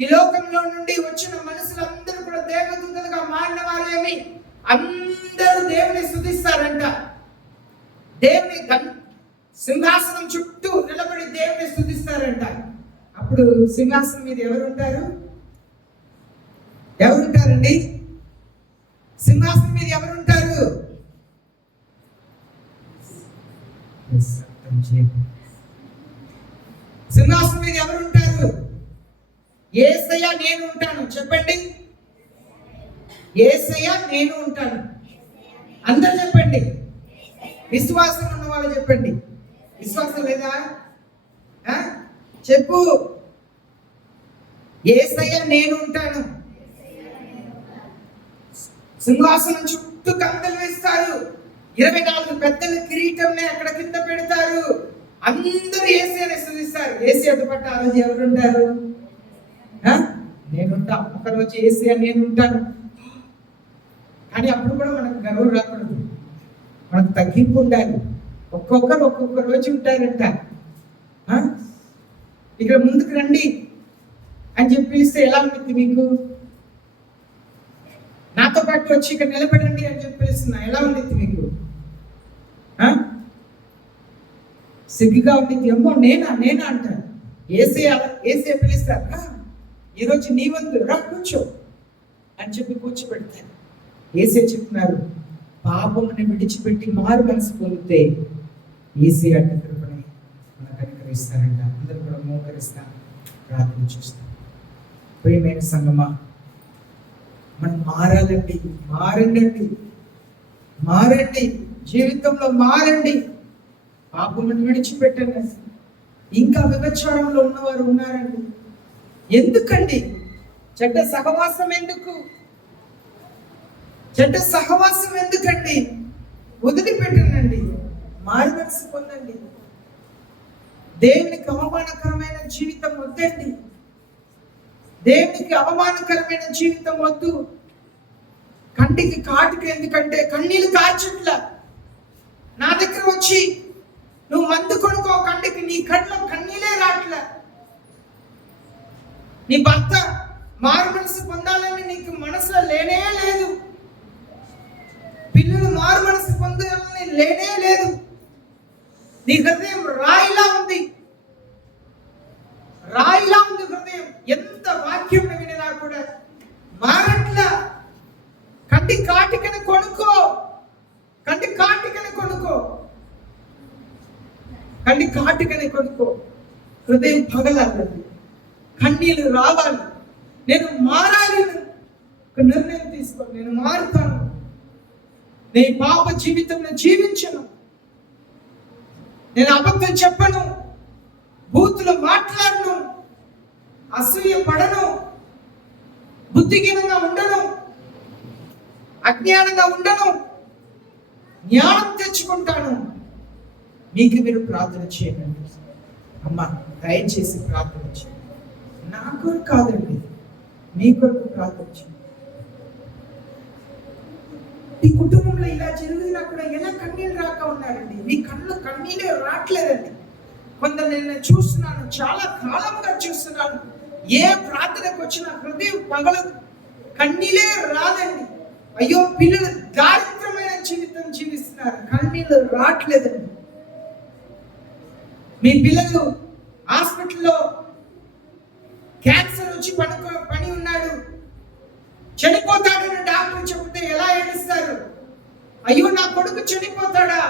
ఈ లోకంలో నుండి వచ్చిన మనుషులందరూ కూడా దేవదూతలుగా మారిన వారేమి, అందరూ దేవుని స్తుతిస్తారంట. దేవుని సింహాసనం చుట్టూ నిలబడి దేవుని స్తుతిస్తారంట. అప్పుడు సింహాసనం మీద ఎవరుంటారు? ఎవరుంటారండి? సింహాసనం మీద ఎవరుంటారు? సింహాసనం మీద ఎవరుంటారు? యేసయ్య నేను ఉంటాను. చెప్పండి, యేసయ్య నేను ఉంటాను. అందరూ చెప్పండి. విశ్వాసం ఉన్న వాళ్ళు చెప్పండి. విశ్వాసం లేదా? చెప్పు. యేసయ్య నేను ఉంటాను. సింహాసనం చుట్టూ కందలు వేస్తారు. 24 పెద్దల కిరీటంని అక్కడ కింద పెడతారు. అందరూ యేసయ్యని స్తుతిస్తారు. యేసయ్యతో పాటు ఆ రోజు ఎవరుంటారు? నేనుంటా. ఒకరోజు యేసయ్య నేను ఉంటాను. కానీ అప్పుడు కూడా మనకు గర్వం రాకూడదు, మనకు తగ్గింపు ఉండాలి. ఒక్కొక్కరు ఒక్కొక్క రోజు ఉంటారంట. ఇక్కడ ముందుకు రండి అని చెప్పి పిలిస్తే ఎలా ఉంటుంది మీకు? నాతో పాటు వచ్చి ఇక్కడ నిలబడండి అని చెప్పి పిలుస్తున్నా, ఎలా ఉంటుంది మీకు? సిగ్గుగా ఉంటుంది. ఏమో నేనా అంటారు. యేసయ్య పిలుస్తారు, ఈరోజు నీ వంతు రా కూర్చో అని చెప్పి కూర్చోబెడతారు. యేసయ్య చెప్తున్నారు, పాపముని విడిచిపెట్టి మారు మనసు పొందితే యేసయ్య అంటే కృపని మనకు అనుగ్రహిస్తారంట. అందరూ కూడా మోకరిస్తాం, ప్రార్థన చేస్తాం. ప్రియమైన సంగమా, మనం మారాలండి. మారండి, జీవితంలో మారండి. పాపముని విడిచిపెట్టండి. ఇంకా వ్యభిచారంలో ఉన్నవారు ఉన్నారండి. ఎందుకండి? చెడ్డ సహవాసం ఎందుకండి? వదిలిపెట్టండి, మారు మనసు పొందండి. దేవునికి అవమానకరమైన జీవితం వద్దండి. దేవునికి అవమానకరమైన జీవితం వద్దు. కంటికి కాటుక ఎందుకంటే కన్నీళ్ళు కార్చట్ల. నా దగ్గర వచ్చి నువ్వు మందు కొనుక్కో కంటికి, నీ కళ్ళలో కన్నీలే రాట్లే. నీ భర్త మారు మనసు పొందాలని నీకు మనసులో లేనే లేదు. పిల్లలు మారు మనసు పొందాలని లేనే లేదు. నీ హృదయం రాయిలా ఉంది, రాయిలా ఉంది హృదయం. ఎంత వాక్యం వినినా కూడా మారట్లా. కంటి కాటికని కొనుక్కో, కంటి కాటికని కొనుక్కో, కంటి కాటికని కొనుక్కో. హృదయం పగలాలి, కన్నీళ్ళు రావాలి. నేను మారాలి, ఒక నిర్ణయం తీసుకో. నేను మారుతాను, నేను పాప జీవితం జీవించను, నేను అబద్ధం చెప్పను, బూతులు మాట్లాడను, అసూయ పడను, బుద్ధిహీనంగా ఉండను, అజ్ఞానంగా ఉండను, జ్ఞానం తెచ్చుకుంటాను. మీకు మీరు ప్రార్థన చేయండి. అమ్మా దయచేసి ప్రార్థన చేయండి. నా కొరకు కాదండి, మీ కొరకు ప్రార్థన చేయండి. ఈ కుటుంబంలో ఇలా జరిగినా కూడా ఎలా కన్నీళ్ళు రాక ఉన్నారండి? మీ కళ్ళు కన్నీళ్ళే రావట్లేదండి. కొందరు నేను చూస్తున్నాను, చాలా కాలంగా చూస్తున్నాను, ఏ ప్రార్థనకు వచ్చిన హృదయం పగలదు, కన్నీళ్ళే రాదండి. అయ్యో పిల్లలు దారిద్రమైన జీవితం జీవిస్తున్నారు, కన్నీళ్ళు రావట్లేదండి. మీ పిల్లలు హాస్పిటల్లో క్యాన్సర్ వచ్చి పని ఉన్నాడు, చనిపోతాడని డాక్టర్ చెబితే ఎలా ఏడుస్తారు? అయ్యో నా కొడుకు చనిపోతాడా,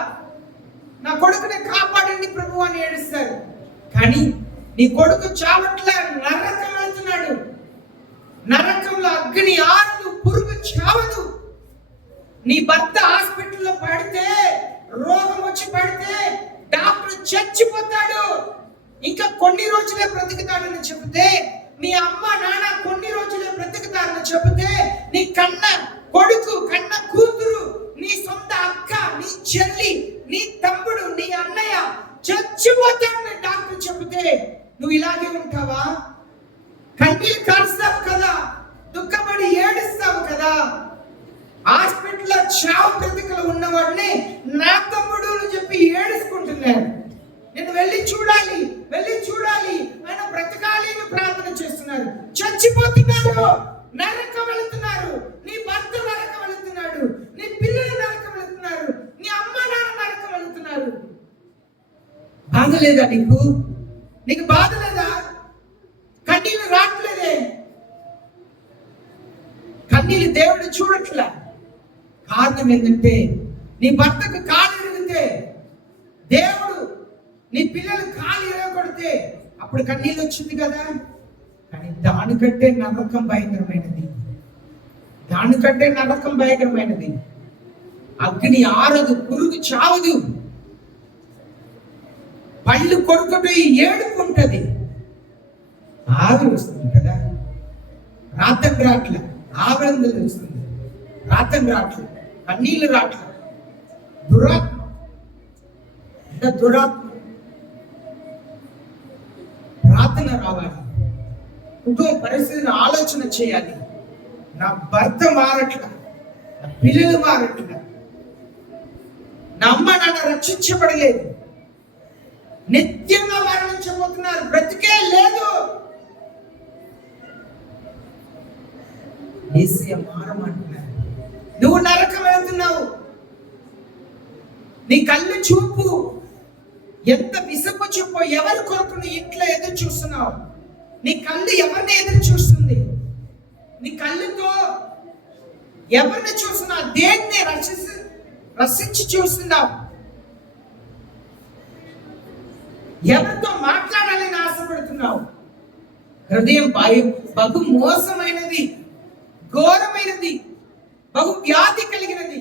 నా కొడుకుని కాపాడండి ప్రభు అని ఏడుస్తారు. కానీ నీ కొడుకు చావట్లే, నరకం వెళ్తున్నాడు. నరకంలో అగ్ని ఆరదు, పురుగు చావదు. నీ భర్త హాస్పిటల్లో పడితే, రోగం వచ్చి పడితే డాక్టర్ చచ్చిపోతాడు, ఇంకా కొన్ని రోజులే బ్రతుకుతాడని చెబితే, నీ అమ్మ నాన్న కొన్ని రోజులే బ్రతుకుతారని చెబితే, నీ కన్న కొడుకు, కన్న కూతురు, నీ సొంత అక్క, నీ చెల్లి, నీ తమ్ముడు, నీ అన్నయ్య చచ్చిపోతాడని డాక్టర్ చెబితే నువ్వు ఇలాగే ఉంటావా? కన్నీళ్ళు కారుస్తావు కదా, దుఃఖపడి ఏడుస్తావు కదా. హాస్పిటల్లో చావు బ్రతుకులు ఉన్నవాడిని నా తమ్ముడు అని చెప్పి ఏడుచుకుంటున్నాడు. నేను వెళ్ళి చూడాలి, వెళ్ళి చూడాలి, ఆయన బ్రతకాలి అని ప్రార్థన చేస్తున్నారు. చచ్చిపోతున్నారు, నరకం వెళుతున్నారు. నీ భర్త నరకం వెళుతున్నాడు, నీ పిల్లలు నరకం వెళుతున్నారు, నీ అమ్మ నాన్న నరకం వెళుతున్నారు. బాధ లేదా నీకు? నీకు బాధ లేదా? కన్నీళ్ళు రావట్లేదే? కన్నీళ్ళు దేవుడు చూడట్లే. కారణం ఏంటంటే, నీ భర్తకు కాలు ఇరిగితే, దేవుడు నీ పిల్లలు కాలు ఇరగొడితే అప్పుడు కన్నీళ్ళు వచ్చింది కదా. కానీ దానికంటే నరకం భయంకరమైనది, దానికంటే నరకం భయంకరమైనది. అగ్ని ఆరదు, పురుగు చావదు, పళ్ళు కొడుకుని ఏడుకుంటది. ఆవిరి వస్తుంది కదా, రాత్రం రాట్ల, ఆవిరందలు వస్తుంది, రాత్రం రాట్ల, కన్నీళ్ళు రాట్ల. దురాత్మ, ఇంకా దురాత్మ. ప్రార్థన రావాలి, కుటుంబ పరిస్థితిని ఆలోచన చేయాలి. నా భర్త మారట్ల, నా పిల్లలు మారట్ల, నా అమ్మ నాన్న రక్షించబడలేదు, నిత్యంగా మరణించబోతున్నారు, బ్రతికే లేదు. యేసయ్య మారమంటున్నారు. నువ్వు నరకం వెళ్తున్నావు. నీ కళ్ళు చూపు ఎంత విసుగు చూపు. ఎవరి కొరకు నీ ఇంట్లో ఎదురు చూస్తున్నావు? నీ కళ్ళు ఎవరిని ఎదురు చూస్తుంది? నీ కళ్ళుతో ఎవరిని చూస్తున్నావు? దేన్ని రక్షించి చూస్తున్నావు? ఎవరితో మాట్లాడాలని ఆశపడుతున్నావు? హృదయం బహు మోసమైనది, ఘోరమైనది, బహు వ్యాధి కలిగినది.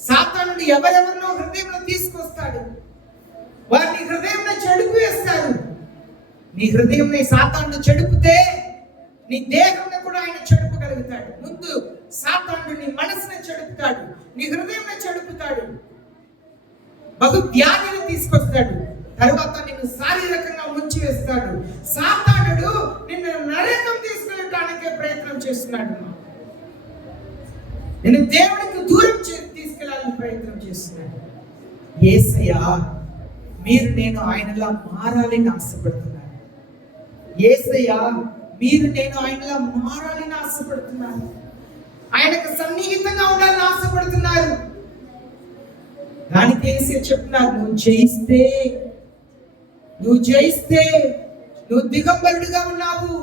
సాతానుడు ఎవరెవరినో హృదయంలో తీసుకొస్తాడు, వారిని హృదయంలో చెడుపు వేస్తాడు. నీ హృదయంని సాతానుడు చెడుపుతే నీ దేహంలో కూడా ఆయన చెడుపగలుగుతాడు. ముందు సాతానుడు నీ మనసుని చెడుపుతాడు, నీ హృదయంలో చెడుపుతాడు, బహు వ్యాధిని తీసుకొస్తాడు. తర్వాత నిన్ను శారీరకంగా ముంచి వేస్తాడు. సాతానుడు నిన్ను నరకం తీసుకెళ్ళటానికే ప్రయత్నం చేస్తున్నాడు. నిన్ను దేవుడికి దూరం తీసుకెళ్ళాలని ప్రయత్నం చేస్తున్నాడు. యేసయ్య మీరు నేను ఆయనలా మారాలని ఆశపడుతున్నాను. యేసయ్య మీరు నేను ఆయనలా మారాలని ఆశపడుతున్నాను. ఆయనకు సన్నిహితంగా ఉండాలని ఆశపడుతున్నారు. దానికి యేసయ్య చెప్తున్నారు, నువ్వు జయిస్తే నువ్వు దిగంబరుడిగా ఉన్నావు,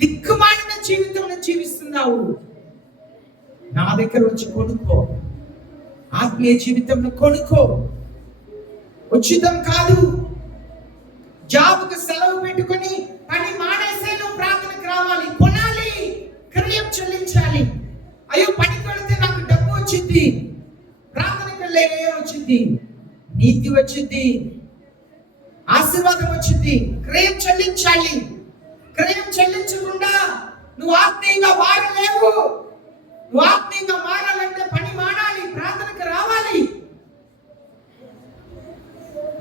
దిక్కుమాలిన జీవితం జీవిస్తున్నావు. నా దగ్గర వచ్చి కొనుక్కో, ఆత్మీయ జీవితం కొనుక్కో. ఉచితం కాదు. జాబ్కు సెలవు పెట్టుకొని పని మానేసే నువ్వు ప్రార్థనకు రావాలి, కొనాలి, క్రయం చెల్లించాలి. అయ్యో పని కొడితే నాకు డబ్బు వచ్చింది, ప్రార్థనకు వెళ్ళే వచ్చింది, నీతి వచ్చింది, ఆశీర్వాదం వచ్చింది, క్రయం చెల్లించాలి. క్రయం చెల్లించకుండా నువ్వు ఆత్మీయంగా మారలేవు. నువ్వు ఆత్మీయంగా మారాలంటే పని మానాలి, ప్రార్థనకు రావాలి,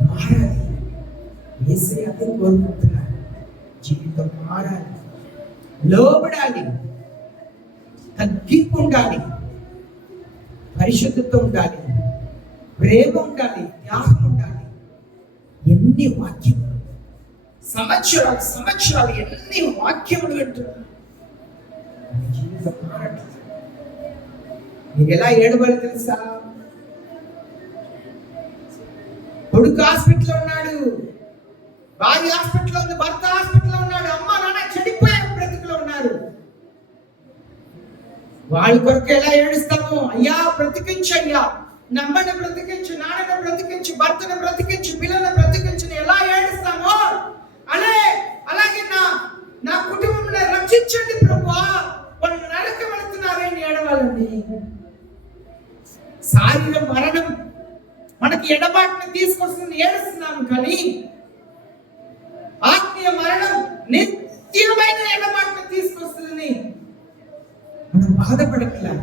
మారాలి. యేసయ్య అదే కోరుకుంటున్నాడు. జీవితం మారాలి, లోబడాలి, తగ్గింపు ఉండాలి, పరిశుద్ధత ఉండాలి, ప్రేమ ఉండాలి, త్యాగం ఉండాలి. ఎన్ని వాక్యములు, సంవత్సరాలు ఎన్ని వాక్యములు వింటున్నారు. జీవితం మారట్లేదు. మీరు ఎలా ఏడవాలి తెలుసా? కొడుకు హాస్పిటల్లో ఉన్నాడు, భార్య హాస్పిటల్లో ఉంది, భర్త హాస్పిటల్లో ఉన్నాడు, అమ్మ నాన్న చెడిపోయే బ్రతుకులో ఉన్నారు. వాళ్ళ కొరకు ఎలా ఏడుస్తాము? అయ్యా బ్రతికించు, అయ్యా నమ్మని బ్రతికించు, నాన్నని బ్రతికించు, భర్తను బ్రతికించు, పిల్లలను బ్రతికించు ఎలా ఏడుస్తామో అలాగే నా కుటుంబం రక్షించండి ప్రభువా, వాళ్ళు నరకం వెళుతున్నారని ఏడవాలండి. శారీర మరణం మనకి ఎడబాటును తీసుకొస్తుంది, ఏడుస్తున్నాము. కానీ ఆత్మీయ మరణం నిత్యమైన ఎడబాటును తీసుకొస్తుంది, మనం బాధపడట్లా.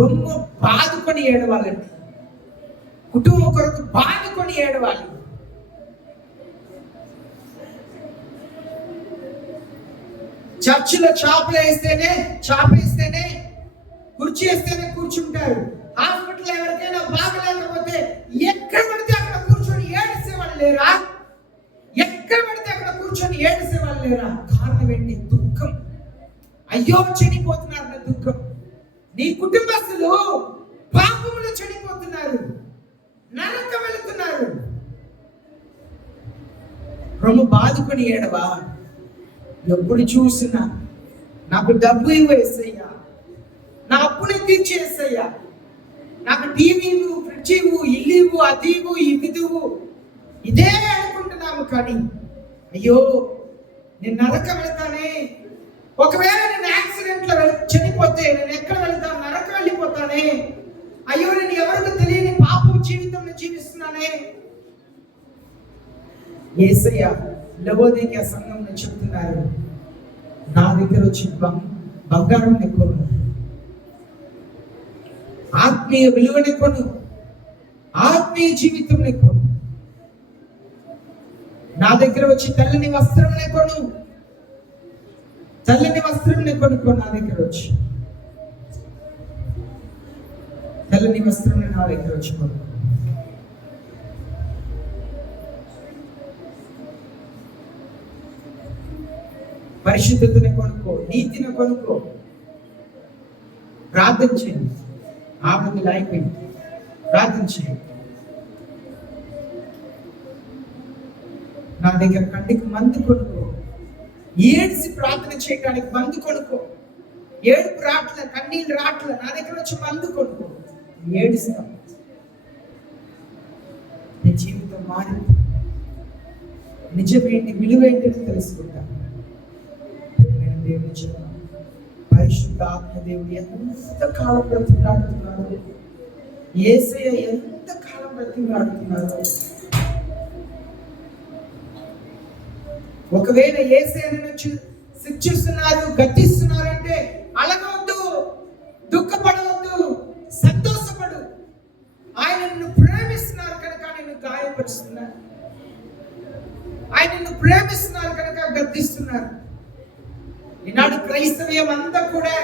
రొమ్ము బాదుకొని ఏడవాలండి, కుటుంబం కొరకు బాదుకొని ఏడవాలి. చర్చిలో చాపేస్తేనే కుర్చీ వేస్తేనే కూర్చుంటారు. హాస్పిటల్ ఎవరికైనా బాగలేకపోతే ఎక్కడ పడితే అక్కడ కూర్చొని ఏడిసే వాళ్ళు లేరా? ఎక్కడ పడితే అక్కడ కూర్చొని ఏడిసే వాళ్ళు లేరా? కారణం ఏంటి? దుఃఖం. అయ్యో చనిపోతున్నారు దుఃఖం. నీ కుటుంబస్తులు పాపములో చనిపోతున్నారు, నరకం వెళుతున్నారు. రొమ్ము బాదుకొని ఏడవా? ఎప్పుడు చూసినా నాకు డబ్బు ఇవ్వేసయ్యా, నా అప్పుని తీర్చేసయ్యా, నాకు టీవీ ఇవ్వు, ఫ్రిడ్జ్ ఇవ్వు, ఇల్లు ఇవ్వు, అది ఇవ్వు, ఇవిదువు, ఇదే అనుకుంటున్నాము. కానీ అయ్యో నేను నరకం వెళ్తానే, ఒకవేళ నేను యాక్సిడెంట్లో చనిపోతే నేను ఎక్కడ వెళ్తాను? నరకం వెళ్ళిపోతానే. అయ్యో నేను ఎవరికి తెలియని పాపం జీవితం జీవిస్తున్నానే. యేసయ్య లవోదికీయ సంఘంలో చెప్తున్నారు, నా దగ్గర వచ్చి బంగారం కొను, ఆత్మీయ విలువని కొను, ఆత్మీయ జీవితం కొను. నా దగ్గర వచ్చి తెల్లని వస్త్రం కొను, తెల్లని వస్త్రం కొనుక్కో. నా దగ్గర వచ్చి తెల్లని వస్త్రం నా దగ్గర వచ్చి కొను. పరిశుద్ధతని కొనుక్కో, నీతిని కొనుక్కో. ప్రార్థన చేయండి, ఆపదలు అయిపోయింది, ప్రార్థన చేయండి. నా దగ్గర కంటికి మందు కొనుక్కో, ఏడ్చి ప్రార్థన చేయడానికి మందు కొనుక్కో. ఏడుపు రాట్ల, కన్నీళ్ళు రాట్ల, నా దగ్గర వచ్చి మందు కొనుక్కో. ఏడుస్తాం, నీ జీవితం మారింది, నిజమేంటి, విలువేంటి తెలుసుకుంటా. దేవుని చెప్పాను, పరిశుద్ధ ఆత్మ దేవుడు ఎంత కాలం బ్రతిమలాడుతున్నాడు, యేసయ్య ఎంత కాలం బ్రతిమలాడుతున్నాడు. ఒకవేళ యేసయ్యను శిక్షిస్తున్నారు, గద్దిస్తున్నారంటే అలగవద్దు, దుఃఖపడవద్దు, సంతోషపడు. ఆయన నిన్ను ప్రేమిస్తున్నారు కనుక నిన్ను గాయపరుస్తున్నారు, ఆయన నిన్ను ప్రేమిస్తున్నారు కనుక గద్దిస్తున్నారు. ఈనాడు క్రైస్తవ్యం అంతా కూడా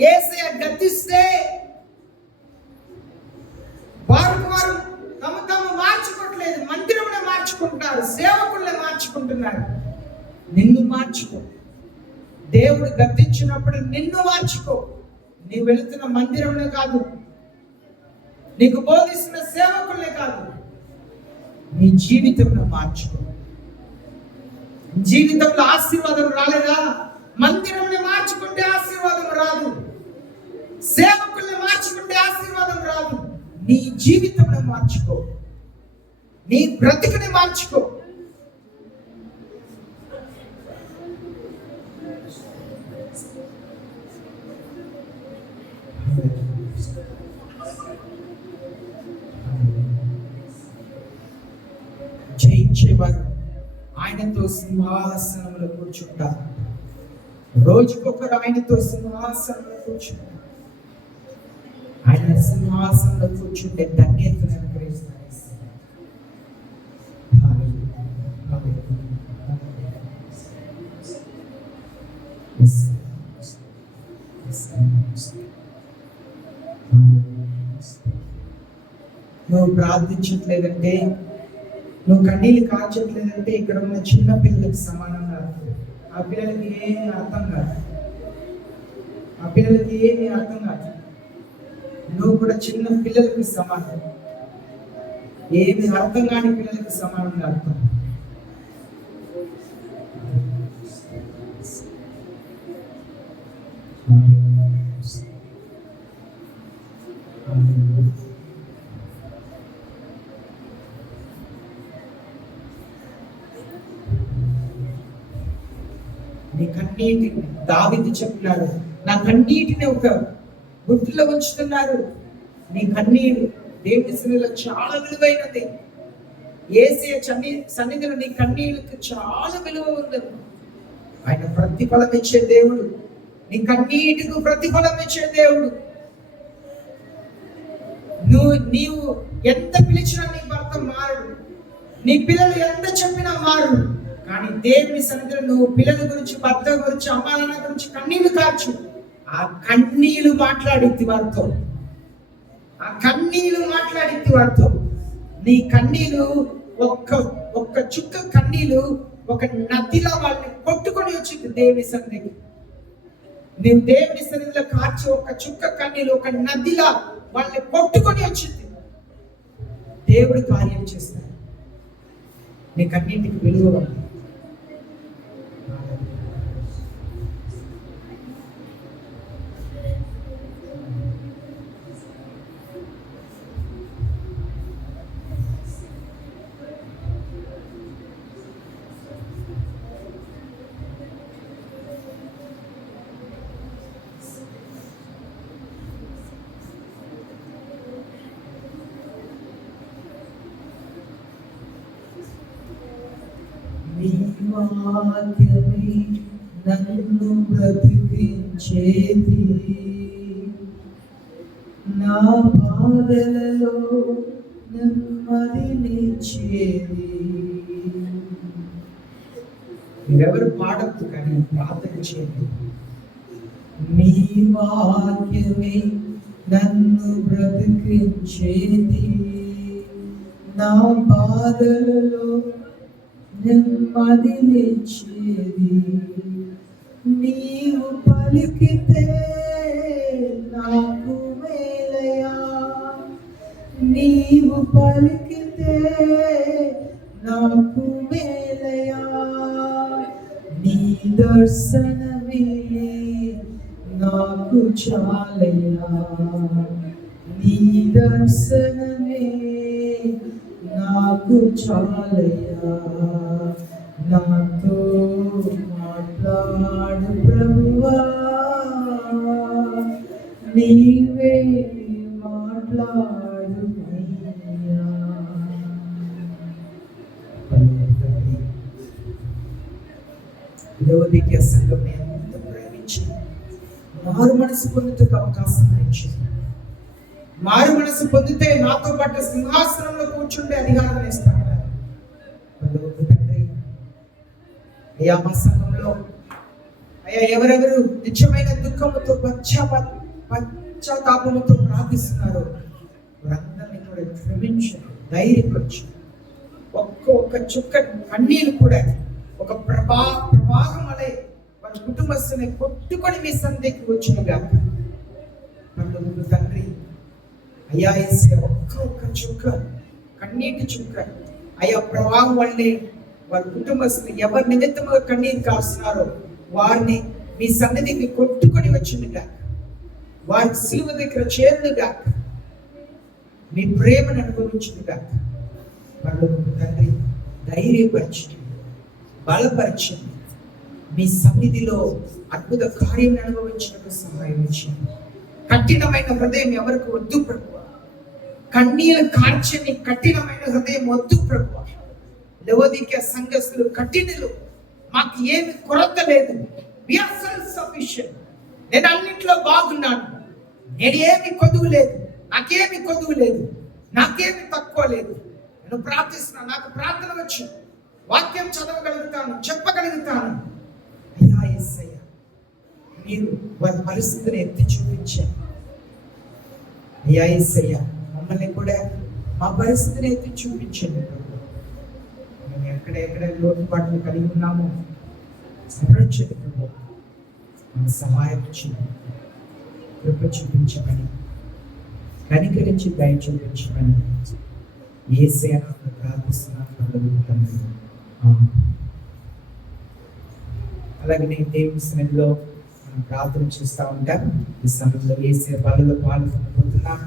యేసయ్య గద్దిస్తే వారు తాము మార్చుకోవట్లేదు, మందిరమునే మార్చుకుంటున్నారు, సేవకుల్ని మార్చుకుంటున్నారు. నిన్ను మార్చుకో. దేవుడు గద్దించినప్పుడు నిన్ను మార్చుకో. నీవు వెళుతున్న మందిరమునే కాదు, నీకు బోధిస్తున్న సేవకులే కాదు, నీ జీవితంలో మార్చుకో. జీవితంలో ఆశీర్వాదం రాలేదా? మందిరంని మార్చుకుంటే ఆశీర్వాదం రాదు, సేవకుల్ని మార్చుకుంటే ఆశీర్వాదం రాదు. నీ జీవితంలో మార్చుకో, నీ బ్రతుకుని మార్చుకో. జయించేవారు ఆయనతో సింహాసనంలో కూర్చుంటారు. రోజుకొకరు ఆయనతో సింహాసనంలో కూర్చుంటారు. ఆయన సింహాసనంలో కూర్చుంటే ధన్యతను అనుగ్రహిస్తారు. నువ్వు ప్రార్థించట్లేదంటే, నువ్వు కన్నీళ్ళు కాల్చట్లేదంటే ఇక్కడ ఉన్న చిన్న పిల్లలకి సమానంగా ఆ పిల్లలకి ఏమీ అర్థం కాదు. నువ్వు కూడా చిన్న పిల్లలకి సమానం, ఏమి అర్థం కాని పిల్లలకి సమానంగా అర్థం. నీ కన్నీటిని దావీదు చెప్పినాడు, నా కన్నీటిని ఒక గుర్తులో ఉంచుతున్నారు. నీ కన్నీరు దేవుని సన్నిధిలో చాలా విలువైనది. యేసయ్య సన్నిధిలో నీ కన్నీళ్ళకి చాలా విలువ ఉంది. ఆయన ప్రతిఫలం ఇచ్చే దేవుడు, నీ కన్నీటికి ప్రతిఫలం ఇచ్చే దేవుడు. నీవు ఎంత పిలిచినా నీ భర్త మారడు, నీ పిల్లలు ఎంత చెప్పినా మారు. కానీ దేవుని సన్నిధిలో నువ్వు పిల్లల గురించి, భర్త గురించి, అమ్మా నాన్న గురించి కన్నీళ్లు కార్చు. ఆ కన్నీళ్లు మాట్లాడిద్ది వారితో, నీ కన్నీళ్లు ఒక్క చుక్క కన్నీళ్లు ఒక నదిలో వాళ్ళని కొట్టుకొని వచ్చింది దేవుని సన్నిధికి. నీవు దేవుని సన్నిధిలో కార్చి ఒక చుక్క కన్నీళ్లు ఒక నదిలా వాళ్ళని కొట్టుకొని వచ్చింది. దేవుడు కార్యం చేస్తాడు. నీ కన్నీటికి విలువ. నీ వాక్యమే నన్ను బ్రతికించేది, నా బాధలలో నెమ్మదినిచ్చేది. మీరెవరు పాడద్దు కానీ ప్రార్థన చేయండి. నీ వాక్యమే నన్ను బ్రతికించేది, నా బాధలలో నెమ్మదినిచ్చేది. నీవు పలికితే నాకు మేలయా, నీవు పలికితే నాకు మేలయా. నీ దర్శనమే నాకు చాలయా, నీ దర్శనమే నాకు చాలయా. నాతో మాట్లాడు ప్రభువా, నీవే మాట్లాడు అయ్యా. లౌదికీయ సంఘం ఎంత ప్రేమించి మారు మనసు పొందుటకు అవకాశం ఇచ్చింది. మారు మనసు పొందితే నాతో పాటు సింహాసనంలో కూర్చుండే అధికారం ఇస్తాను. తండ్రి, అయ్యా మా సంఘంలో అయ్యా ఎవరెవరు నిజమైన దుఃఖముతో పశ్చాత్తాపముతో ప్రార్థిస్తున్నారో వారందరినీ కూడా క్షమించండి. ధైర్యపరచు. ఒక్క చుక్క కన్నీళ్ళు కూడా ఒక ప్రవాహం అలై వాళ్ళ కుటుంబస్తుని కొట్టుకొని మీ సన్నిధికి వచ్చినగా పరలోకపు తండ్రి, అయ్యా యేసయ్య, ఒక్క చుక్క కన్నీటి చుక్క అయ్యా ప్రవాహం వల్లే వాళ్ళ కుటుంబస్తులు ఎవరి నిమిత్తముగా కన్నీరు కాస్తున్నారో వారిని మీ సన్నిధికి కొట్టుకొని వచ్చినగా, వారి సిలువ దగ్గర చేరునుగా, మీ ప్రేమను అనుభవించునుగా. పరలోకపు తండ్రి, ధైర్యపరచండి, బలపరచండి, మీ సన్నిధిలో అద్భుత కార్యం అనుభవించినప్పుడు సహాయం చేయండి. కఠినమైన హృదయం ఎవరికి వద్దు ప్రభువా, కన్నీళ్ళు కార్చని కఠినమైన హృదయం వద్దు ప్రభువా. లవోదికీయ సంఘస్థులు కఠినులు, మాకు ఏమి కొరత లేదు, we are self-sufficient, నేను అన్నింటిలో బాగున్నాను, నేను ఏమి కొదువు లేదు, నాకేమి కొదువు లేదు, నాకేమి తక్కువ లేదు, నేను ప్రార్థిస్తున్నాను, నాకు ప్రార్థన వచ్చు, వాక్యం చదవగలుగుతాను, చెప్పగలుగుతాను. అయ్యా యేసయ్య, మీరు వారి పరిస్థితిని ఎత్తి చూపించారు. అయ్యా యేసయ్య, మమ్మల్ని కూడా మా పరిస్థితిని ఎత్తి చూపించండి ప్రభు. మేము ఎక్కడ లోటుపాట్లు కలిగి ఉన్నామో సవరించండి ప్రభు, మన సహాయం చేయండి, కృప చూపించమని, కనికరించి దయ చూపించమని యేసయ్య నామములో ప్రార్థిస్తున్నాను. అలాగే దేవుని సన్నిధిలో మనం ప్రార్థన చేస్తూ ఉంటాం. ఈ సమయంలో యేసయ్య బలలో పాల్గొనబోతున్నాం.